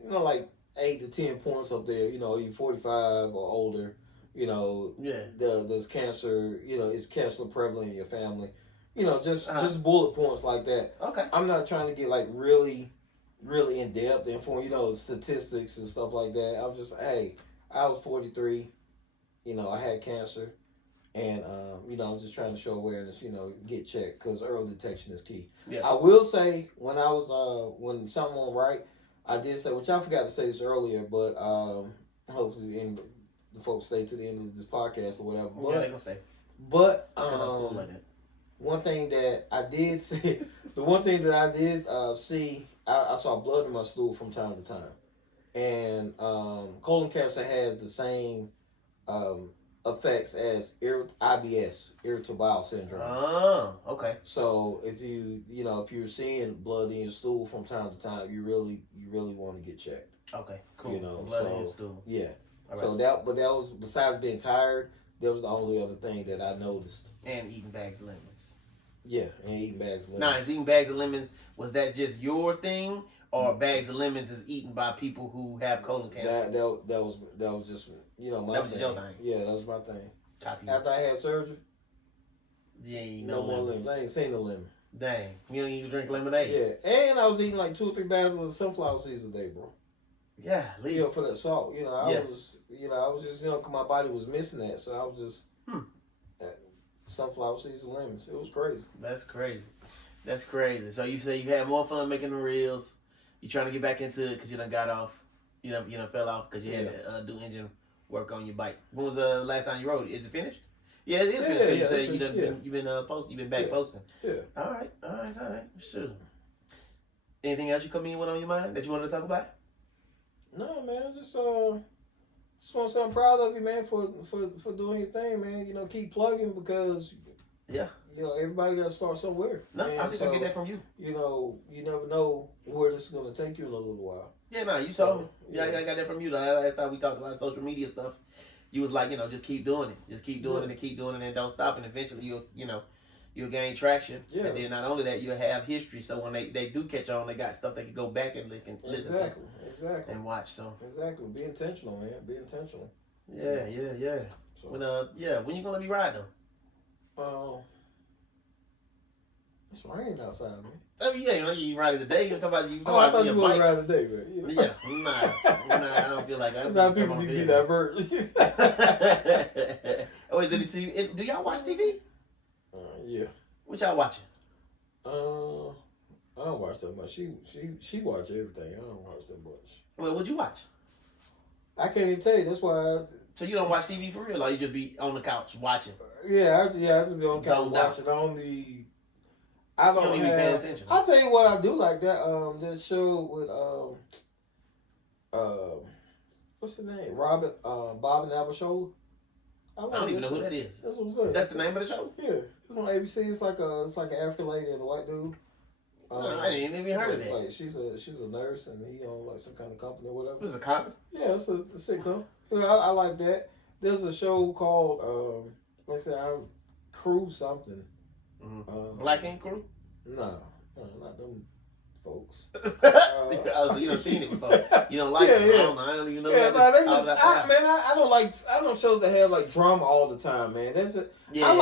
8 to 10 points up there. You 45 or older. There's cancer. Is cancer prevalent in your family? Just bullet points like that. Okay. I'm not trying to get like really, really in depth info. Statistics and stuff like that. I'm just, hey, I was 43. I had cancer, and I'm just trying to show awareness. Get checked because early detection is key. Yeah. I will say when I was when something went right, I did say, which I forgot to say this earlier, but hopefully the folks stay to the end of this podcast or whatever. Yeah, they're gonna stay. But one thing that I did see, see, I saw blood in my stool from time to time, and colon cancer has the same effects as IBS, irritable bowel syndrome. Oh, okay. So if if you're seeing blood in your stool from time to time, you really want to get checked. Okay, cool. Blood in your stool. Yeah. Right. So that was, besides being tired, that was the only other thing that I noticed. And eating bags of lemons. Yeah, and eating bags of lemons. Now, is eating bags of lemons, was that just your thing, or bags of lemons is eaten by people who have colon cancer? That was just my that was thing. Just your thing. Yeah, that was my thing. Copy. After I had surgery, no more lemons. I ain't seen no lemon. Dang, you don't even drink lemonade. Yeah, and I was eating like 2 or 3 bags of sunflower seeds a day, bro. Yeah, you know, for that salt. You know, I Yeah. was, I was just, 'cause my body was missing that, so I was just sunflower seeds and lemons. It was crazy. That's crazy. That's crazy. So you say you had more fun making the reels. You trying to get back into it because you done got off. You know, fell off because you had to do engine work on your bike. When was the last time you rode it? Is it finished? Yeah, it is finished. Yeah, You said it's you finished, done you've been posting. You've been back posting. Yeah. All right. Sure. Anything else you come in with on your mind that you wanted to talk about? No, man. Just want to say I'm proud of you, man, for doing your thing, man. You know, keep plugging because everybody got to start somewhere. No, man. I think I get that from you. You know, you never know where this is going to take you in a little while. Yeah, no, you told me. Yeah, I got that from you. The last time we talked about social media stuff, you was like, just keep doing it. Just keep doing it and keep doing it and don't stop. And eventually you'll gain traction. Yeah. And then not only that, you'll have history. So when they do catch on, they got stuff they can go back and they can listen to. Exactly. And watch. So exactly. Be intentional, man. Be intentional. Yeah. So, when you gonna be riding though? It's raining outside, man. Oh yeah, you ride it today. You're talking about you. Oh, I thought you were riding today, man. Yeah, nah, I don't feel like that's how people need to be divert. Oh, is it the TV? Do y'all watch TV? Yeah. What y'all watching? I don't watch that much. She watch everything. I don't watch that much. Well, what'd you watch? I can't even tell you. That's why. So you don't watch TV for real, or you just be on the couch watching? Yeah, I just be on the couch watching. I don't even pay attention. I'll tell you what I do like that show with what's the name? Bob and Abishola. I don't even know who that is. That's what I'm saying. That's the name of the show? Yeah. It's on ABC. It's like an African lady and a white dude. I didn't even heard of that. Like she's a nurse and he owns like some kind of company or whatever. It's a comedy? Yeah, it's a sitcom. I like that. There's a show called let's say Crew something. Black Ink Crew? No, not them folks. So you done seen it before. You don't like it. Yeah. I don't even know I don't shows that have like drama all the time, man. That's it. I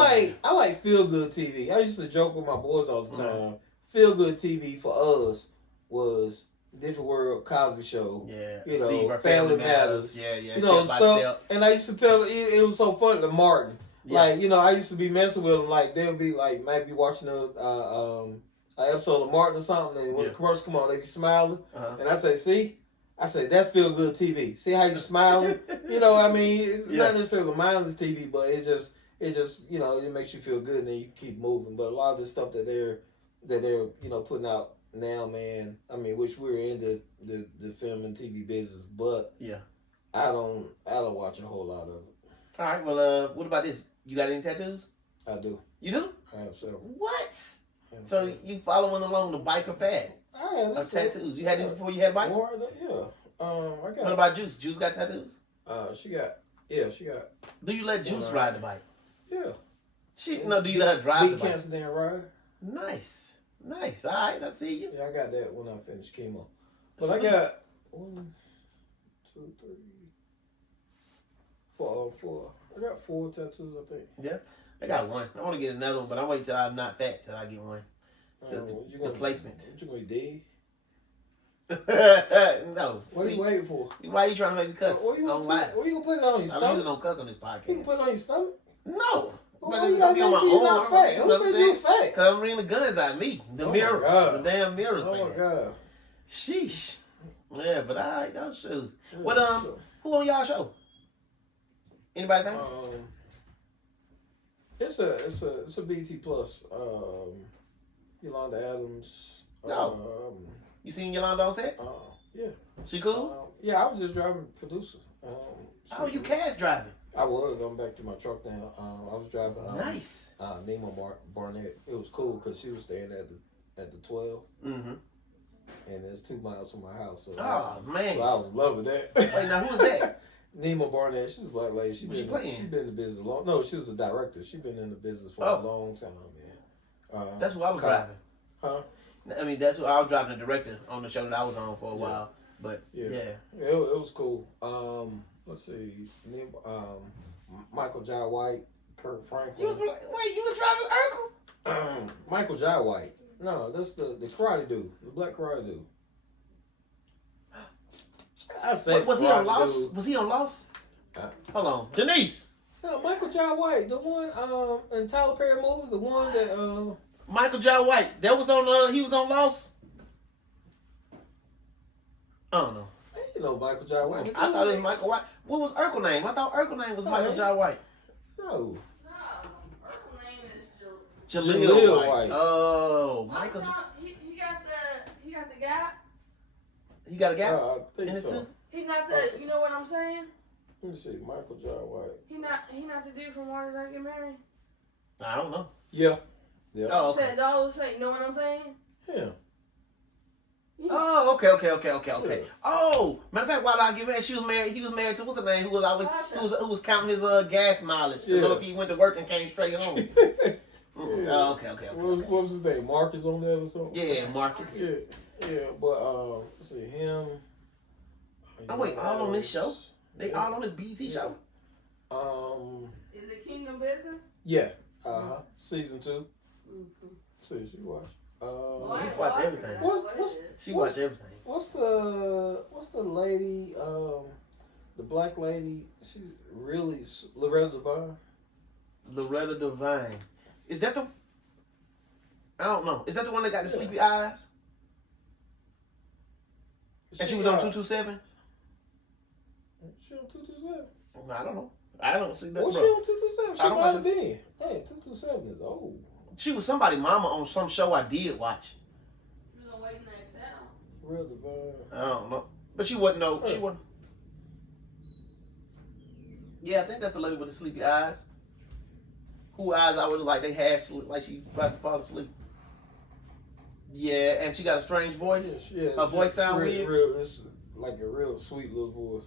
like feel good TV. I used to joke with my boys all the time. Feel good TV for us was Different World, Cosby Show. Yeah. You know, Steve, Family Matters. Yeah. You know, stuff. And I used to tell it was so funny to Martin. Yeah. Like, I used to be messing with them. Like, they'll be like, might be watching an episode of Martin or something, and when the commercials come on, they be smiling. And I say, that's feel good TV. See how you smiling? I mean, it's not necessarily mindless TV, but it just it makes you feel good, and then you keep moving. But a lot of the stuff that they're putting out now, man. I mean, which we're in the film and TV business, but I don't watch a whole lot of it. All right. Well, what about this? You got any tattoos? I do. You do? I have several. What? So you following along the biker path of tattoos? You had these before you had a bike? Yeah. I got. What about Juice? Juice got tattoos? She got. Do you let Juice ride the bike? Yeah. Do you let her drive the bike? Big cancer damn ride. Nice. All right, I see you. Yeah, I got that when I finished chemo. But I got 1, 2, 3, 4. I got 4 tattoos, I think. Yeah, I got one. I want to get another one, but I'm waiting till I'm not fat till I get one. The placement. What you gonna do? No. What are you waiting for? Why are you trying to make me cuss? Where you gonna put it on your stomach? I usually don't cuss on this podcast. You can put it on your stomach? No. Well, you gotta be on my own. Not fat. Who said you fat? Because I'm bringing the guns at me. The mirror. God. The damn mirror. Oh my God. Sheesh. Yeah, but all right, those shoes. What who on y'all show? Anybody famous? It's a BT Plus. Yolanda Adams. No. You seen Yolanda on set? Yeah. She cool? Yeah, I was just driving producer. You cast driving? I was. I'm back to my truck now. I was driving. Nice. Nemo Barnett. It was cool because she was staying at the 12. Mm-hmm. And it's 2 miles from my house. So man. So I was loving that. Wait, now who was that? Nemo Barnett. She's a black lady. She's been in the business long. No, she was the director. She's been in the business for a long time, man. That's who I was driving. Huh? I mean, that's who I was driving, the director on the show that I was on for a while. But it was cool. Let's see. Michael Jai White, Kurt Franklin. You was driving Urkel? Michael Jai White. No, that's the karate dude, the black karate dude. I said, Was he on Lost? Was he on Lost? Hold on, Denise. No, Michael Jai White, the one in Tyler Perry movies, the one that Michael Jai White. That was on. He was on Lost. I don't know. You know Michael Jai White. I thought it was Michael White. What was Urkel name? I thought Urkel name was Michael Jai White. No. Urkel name is Jaleel White. Oh, Michael. He got the guy. He got a gap. I think so. He not the. You know what I'm saying? Let me see, Michael Jai White. He not the dude from Why Did I Get Married? I don't know. Yeah. Yeah. Oh, okay. Said all the same. You know what I'm saying? Yeah. Oh, okay. Oh, matter of fact, while I get married, she was married. He was married to what's her name? Who was counting his gas mileage to know if he went to work and came straight home. Oh, okay. What was his name? Marcus on there or something? Yeah, Marcus. Yeah. But let's see him. Oh wait, all on this show? They all on this BET show? Is it Kingdom Business? Yeah. Season 2. Mm-hmm. See, she watched. She watched everything. She watched everything. What's the lady? The black lady. She's really Loretta Devine. Loretta Devine. Is that the? I don't know. Is that the one that got the sleepy eyes? And she was on 227. She on 227? I don't know. I don't see that. Was she on 227? She might have been. Hey, 227 is old. She was somebody mama on some show I did watch. You was on Waiting to Exhale. Real Divine. I don't know. But she wasn't no. She wasn't. Yeah, I think that's the lady with the sleepy eyes. Who eyes I would like they half sleep, like she about to fall asleep. Yeah, and she got a strange voice. Yeah, her voice sound weird. It's like a real sweet little voice.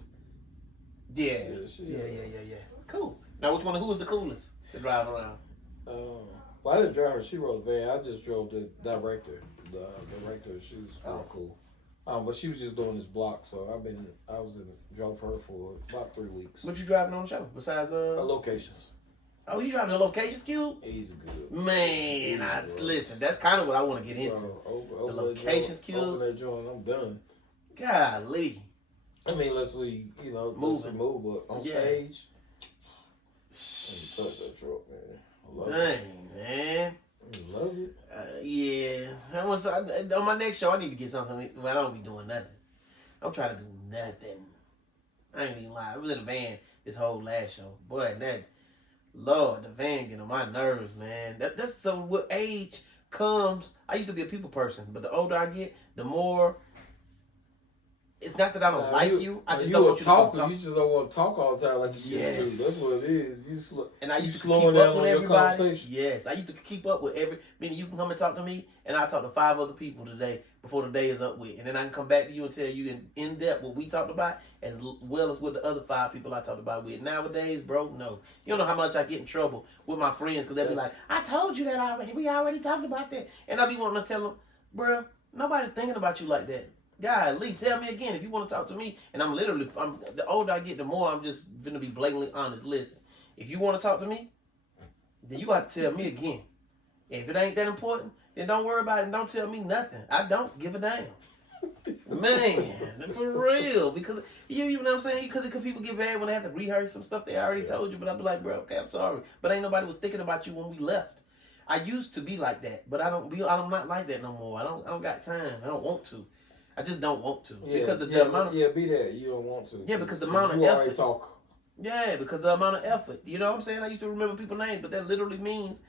Yeah. Yeah. Cool. Now, which one? Who was the coolest to drive around? Well, I didn't drive her. She rode the van. I just drove the director. The director. She was real cool. But she was just doing this block, so drove her for about 3 weeks. What you driving on the show besides locations? Oh, you driving the locations, Cube? Easy good. Man, listen, that's kind of what I want to get into. The locations, Cube. Over that joint, I'm done. Golly. I mean, unless we, move, but on stage, touch that truck, man. I love it. Man. I love it. Yeah. On my next show, I need to get something. Well, I don't be doing nothing. I'm trying to do nothing. I ain't even lie. I was in the van this whole last show. Boy, Lord, the van get on my nerves, man. That's so with age comes. I used to be a people person, but the older I get, the more. It's not that I don't like you. I just don't want you to talk. You just don't want to talk all the time like you used to. That's what it is. And I used to keep up with everybody. Yes, I used to keep up with meaning you can come and talk to me, and I talk to 5 other people today before the day is up with, and then I can come back to you and tell you in depth what we talked about, as well as with the other 5 people I talked about with. Nowadays, bro, no. You don't know how much I get in trouble with my friends because they be like, "I told you that already. We already talked about that," and I be wanting to tell them, "Bro, nobody's thinking about you like that." God, Lee, tell me again if you want to talk to me. And the older I get, the more I'm just gonna be blatantly honest. Listen, if you want to talk to me, then you got to tell me again. If it ain't that important, then don't worry about it and don't tell me nothing. I don't give a damn. Man, for real. Because you know what I'm saying? Because people get mad when they have to rehearse some stuff they already told you. But I'll be like, bro, okay, I'm sorry. But ain't nobody was thinking about you when we left. I used to be like that, but I'm not like that no more. I don't got time. I don't want to. I just don't want to because of the amount of be that you don't want to. Yeah, because the amount of you effort. Already talk. Yeah, because the amount of effort. You know what I'm saying? I used to remember people's names, but that literally means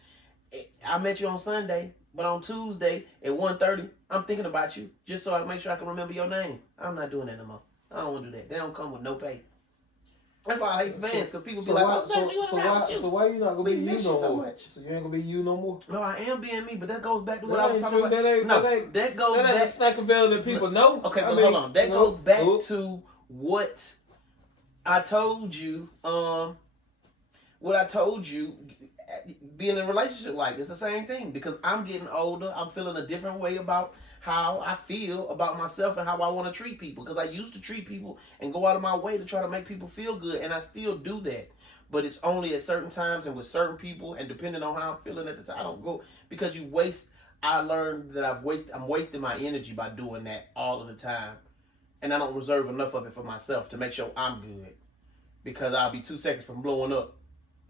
I met you on Sunday, but on Tuesday at 1:30, I'm thinking about you just so I make sure I can remember your name. I'm not doing that no more. I don't want to do that. They don't come with no pay. That's why I hate fans, because people be like, so why you not gonna be you no more? So you ain't gonna be you no more? No, I am being me, but that goes back to what I was talking about. That goes back. That ain't Snackville that people know. Okay, but hold on. That goes back to what I told you. What I told you, being in a relationship like it's the same thing, because I'm getting older. I'm feeling a different way about how I feel about myself and how I want to treat people. Because I used to treat people and go out of my way to try to make people feel good, and I still do that. But it's only at certain times and with certain people, and depending on how I'm feeling at the time, I don't go, because you waste. I learned that I'm wasting my energy by doing that all of the time, and I don't reserve enough of it for myself to make sure I'm good, because I'll be 2 seconds from blowing up,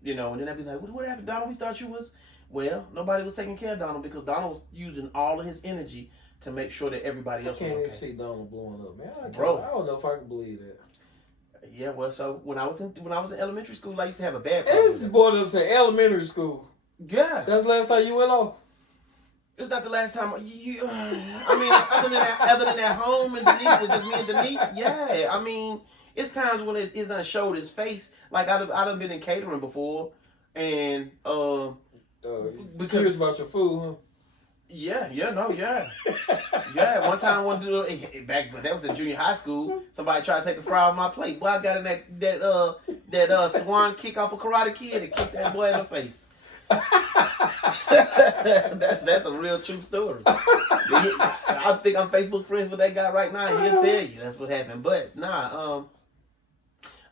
and then I'd be like, what happened, Donald? We thought you was, well, nobody was taking care of Donald because Donald was using all of his energy to make sure that everybody else was okay. I can't even see Donald blowing up, man. Bro. I don't know if I can believe that. Yeah, well, so when I was in elementary school, I used to have a bad. This boy doesn't say elementary school. Yeah, that's the last time you went off. It's not the last time. I mean, other than at home and Denise, with just me and Denise. Yeah, I mean, it's times when it isn't showed his face. Like I done been in catering before, and serious about your food, huh? Yeah. One time, but that was in junior high school. Somebody tried to take the fry off my plate. Boy, I got in that swan kick off a Karate Kid and kicked that boy in the face. That's a real true story. I think I'm Facebook friends with that guy right now. He'll tell you that's what happened. But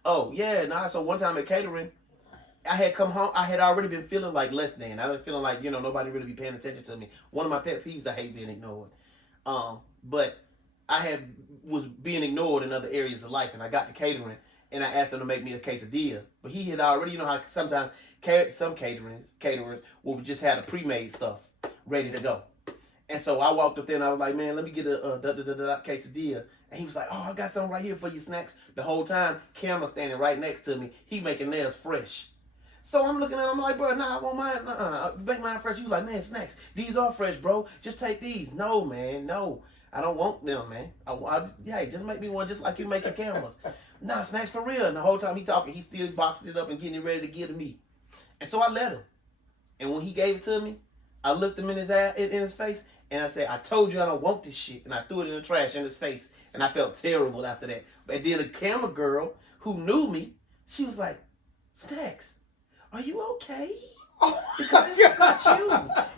so one time at catering, I had come home. I had already been feeling like less than. I was feeling like nobody really be paying attention to me. One of my pet peeves, I hate being ignored. But I was being ignored in other areas of life, and I got to catering, and I asked him to make me a quesadilla. But he had already, how sometimes some caterers will just have the pre-made stuff ready to go. And so I walked up there and I was like, man, let me get a quesadilla. And he was like, oh, I got something right here for you, Snax. The whole time, camera standing right next to me. He making theirs fresh. So I'm looking at him, I'm like, bro, nah, I want mine. Make mine fresh. He was like, man, Snax, these are fresh, bro. Just take these. No, man, no. I don't want them, man. Just make me one just like you making cameras. Nah, Snax, for real. And the whole time he talking, he still boxing it up and getting it ready to give to me. And so I let him. And when he gave it to me, I looked him in his face, and I said, I told you I don't want this shit. And I threw it in the trash in his face. And I felt terrible after that. But then the camera girl who knew me, she was like, Snax, are you okay? Because this is not you.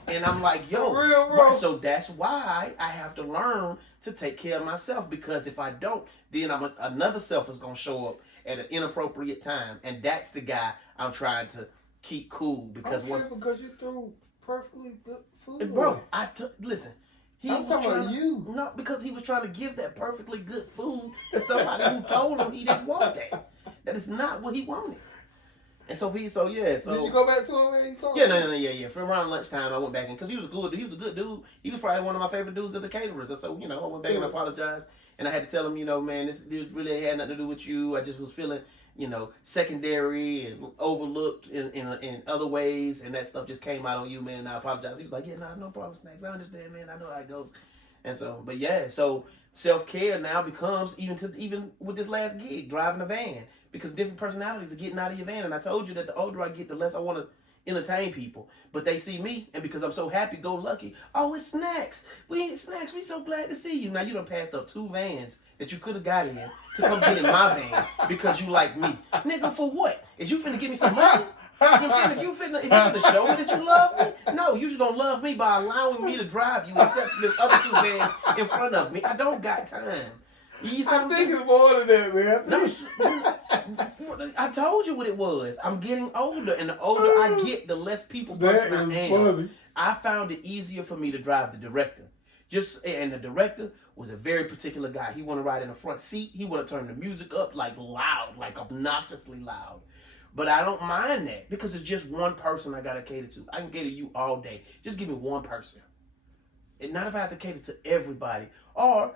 And I'm like, yo, real, bro. So that's why I have to learn to take care of myself, because if I don't, then another self is going to show up at an inappropriate time. And that's the guy I'm trying to keep cool, because because you threw perfectly good food. Bro, listen. I'm talking about you. No, because he was trying to give that perfectly good food to somebody who told him he didn't want that. That is not what he wanted. And so Did you go back to him and he told Yeah. From around lunchtime, I went back in, because he was good. He was a good dude. He was probably one of my favorite dudes at the caterers. And so, I went back and apologized. And I had to tell him, man, this really had nothing to do with you. I just was feeling, secondary and overlooked in other ways, and that stuff just came out on you, man. And I apologize. He was like, yeah, no problem, Snax. I understand, man. I know how it goes. And so, but yeah, so self-care now becomes even with this last gig, driving a van, because different personalities are getting out of your van. And I told you that the older I get, the less I want to entertain people. But they see me, and because I'm so happy-go-lucky, oh, it's Snax. We so glad to see you. Now you done passed up 2 vans that you could have got in to come get in my van because you like me. Nigga, for what? Is you finna give me some money? You know what I'm saying? If you finna show me that you love me, no, you just gonna love me by allowing me to drive you, except for the other 2 vans in front of me. I don't got time. I think it's more than that, man. No, I told you what it was. I'm getting older, and the older I get, the less people person I am. Funny. I found it easier for me to drive the director. And the director was a very particular guy. He wanted to ride in the front seat. He wanted to turn the music up like loud, like obnoxiously loud. But I don't mind that, because it's just one person I gotta cater to. I can cater to you all day. Just give me one person. And not if I have to cater to everybody. Or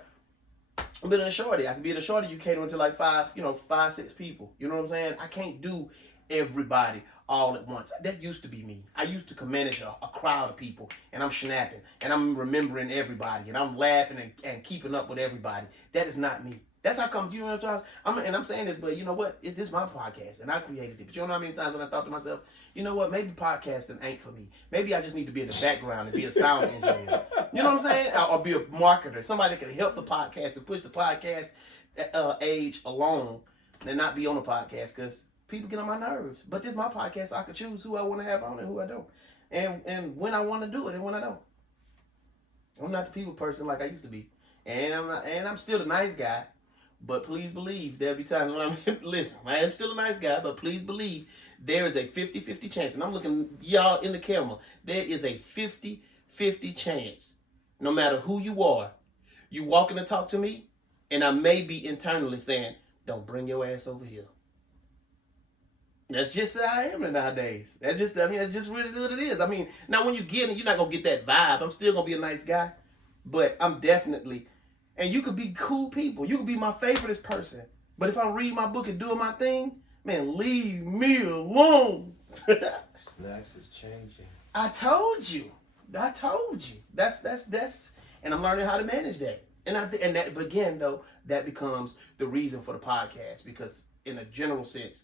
I'm being a shorty. I can be in a shorty, you catering to like 5, 6 people. You know what I'm saying? I can't do everybody all at once. That used to be me. I used to manage a crowd of people, and I'm snapping, and I'm remembering everybody, and I'm laughing and keeping up with everybody. That is not me. That's how come, you know what I'm saying? I'm saying this, but you know what? This is my podcast, and I created it. But you know how many times when I thought to myself, you know what? Maybe podcasting ain't for me. Maybe I just need to be in the background and be a sound engineer. You know what I'm saying? Or be a marketer. Somebody that can help the podcast and push the podcast age along and not be on the podcast, because people get on my nerves. But this is my podcast, so I can choose who I want to have on and who I don't. And when I want to do it and when I don't. I'm not the people person like I used to be. And I'm still the nice guy. But please believe there'll be times when listen, I am still a nice guy, but please believe there is a 50-50 chance. And I'm looking y'all in the camera. There is a 50-50 chance. No matter who you are, you walk in to talk to me, And I may be internally saying, don't bring your ass over here. That's just how I am nowadays. That's just really what it is. I mean, now when you get it, you're not going to get that vibe. I'm still going to be a nice guy. But I'm definitely, and you could be cool people. You could be my favorite person. But if I'm reading my book and doing my thing, man, leave me alone. Snax is changing. I told you. That's, and I'm learning how to manage that. But again, though, that becomes the reason for the podcast, because in a general sense,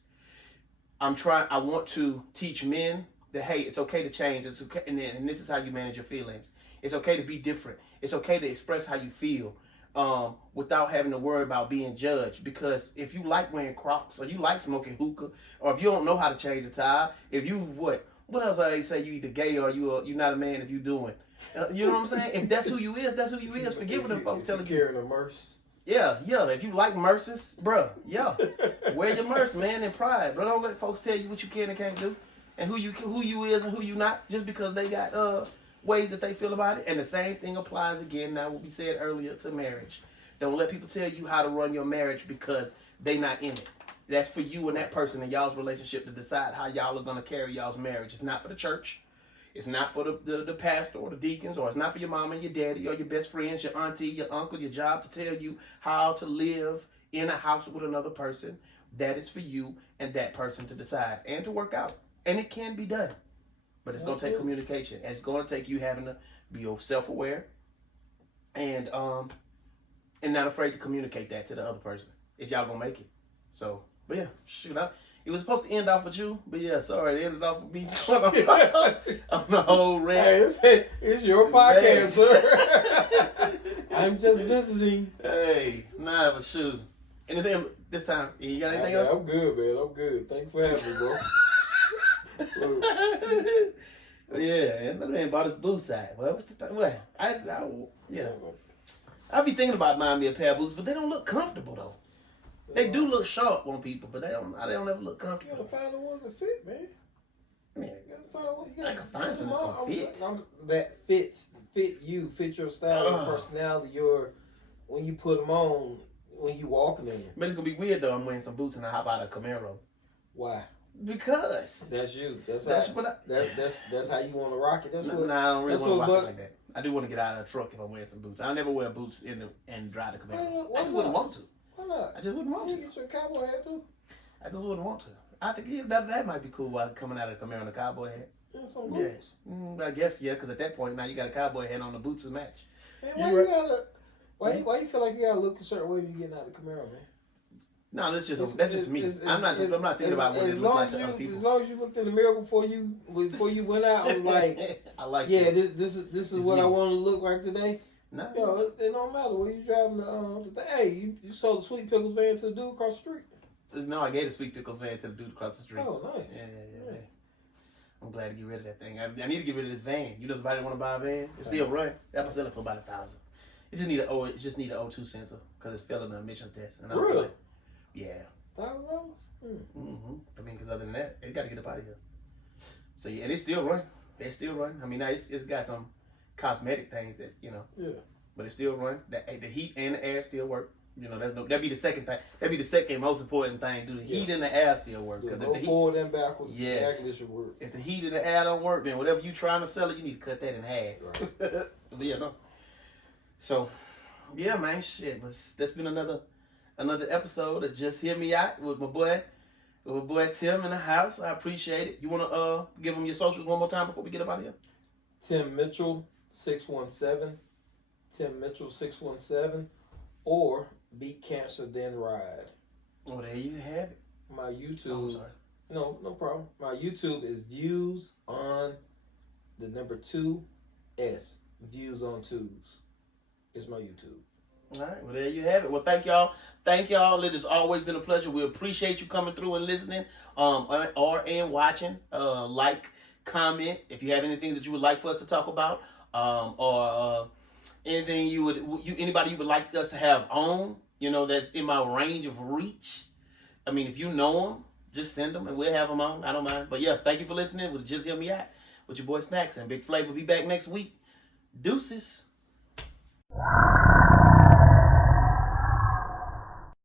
I want to teach men that, hey, it's okay to change. It's okay, and this is how you manage your feelings. It's okay to be different. It's okay to express how you feel, without having to worry about being judged. Because if you like wearing Crocs, or you like smoking hookah, or if you don't know how to change a tire, if you what else are they say? You either gay or you're not a man if you doing. You know what I'm saying? If that's who you is, that's who you is. Forget what them folks telling you. Carrying a merce. Yeah. If you like merces, bruh, wear your merce, man, in pride. But don't let folks tell you what you can and can't do, and who you is and who you not, just because they got ways that they feel about it. And the same thing applies again now, what we said earlier, to marriage. Don't let people tell you how to run your marriage because they not in it. That's for you and that person in y'all's relationship to decide how y'all are gonna carry y'all's marriage. It's not for the church. It's not for the pastor or the deacons, or it's not for your mama and your daddy or your best friends, your auntie, your uncle, your job to tell you how to live in a house with another person. That is for you and that person to decide and to work out. And it can be done. But it's going to take communication. And it's going to take you having to be self-aware and not afraid to communicate that to the other person if y'all going to make it. So, but yeah, shoot up. It was supposed to end off with you, but yeah, sorry, it ended off with me on the whole rant. Hey, it's your podcast, sir. I'm just visiting. Hey, nah, but shoot. Anything this time? You got anything else? I'm good, man. I'm good. Thanks for having me, bro. Yeah, and that man bought his boots out. Well, what's the thing? What? I be thinking about buying me a pair of boots, but they don't look comfortable though. They do look sharp on people, but they don't ever look You comfortable. gotta find the ones that fit, man. I mean, You gotta find one. I can find some that's gonna fit. That fit you, fit your style, your personality, when you put them on, when you walking in. But it's gonna be weird though. I'm wearing some boots and I hop out of a Camaro. Why? Because that's you. That's how you want to rock it. That's what. Nah, I don't really want to rock it like that. I do want to get out of the truck if I'm wearing some boots. I never wear boots and drive the Camaro. I just wouldn't want to. Why not? I just wouldn't want to. You get your cowboy hat too. I just wouldn't want to. I think that might be cool while coming out of the Camaro in a cowboy hat. Yeah, some boots. I guess because at that point now you got a cowboy hat on, the boots to match. Man, why you feel like you gotta look a certain way when you getting out of the Camaro, man? No, that's just me. I'm not thinking about what it looks like to other people. As long as you looked in the mirror before you went out, and like, I like this is what I want to look like today. No, it don't matter where you driving the thing. Hey, you sold the Sweet Pickles van to the dude across the street. No, I gave the Sweet Pickles van to the dude across the street. Oh, nice. Yeah. I'm glad to get rid of that thing. I need to get rid of this van. You know somebody want to buy a van? It's still run. I'm sell it for about $1,000. It just need an O2 sensor because it's failing the emission test. And really? Like, yeah. $1,000? I mean, because other than that, it got to get up out of here. So yeah, and it still run. They still run. I mean, now it's got some cosmetic things that Yeah. But it still run. The heat and the air still work. You know, that'd be the second thing. That'd be the second most important thing. Do the heat and the air still work? Because if the forward and backwards, the air conditioner work. If the heat and the air don't work, then whatever you trying to sell it, you need to cut that in half. Right. But yeah, no. So, yeah, man, shit. That's been another episode of Just Hear Me Out with my boy Tim in the house. I appreciate it. You want to give him your socials one more time before we get up out of here? Tim Mitchell 617. Tim Mitchell 617. Or Beat Cancer Then Ride. Oh, there you have it. My YouTube. Oh, sorry. No problem. My YouTube is Views on the number 2S. Views on 2s. It's my YouTube. All right, well, there you have it. Well, thank y'all. It has always been a pleasure. We appreciate you coming through and listening and watching. Like, comment if you have anything that you would like for us to talk about, or anything anybody you would like us to have on, that's in my range of reach. I mean, if you know them, just send them and we'll have them on. I don't mind. But yeah, thank you for listening. We'll Just Hear Me Out with your boy Snax, and Big Flavor will be back next week. Deuces.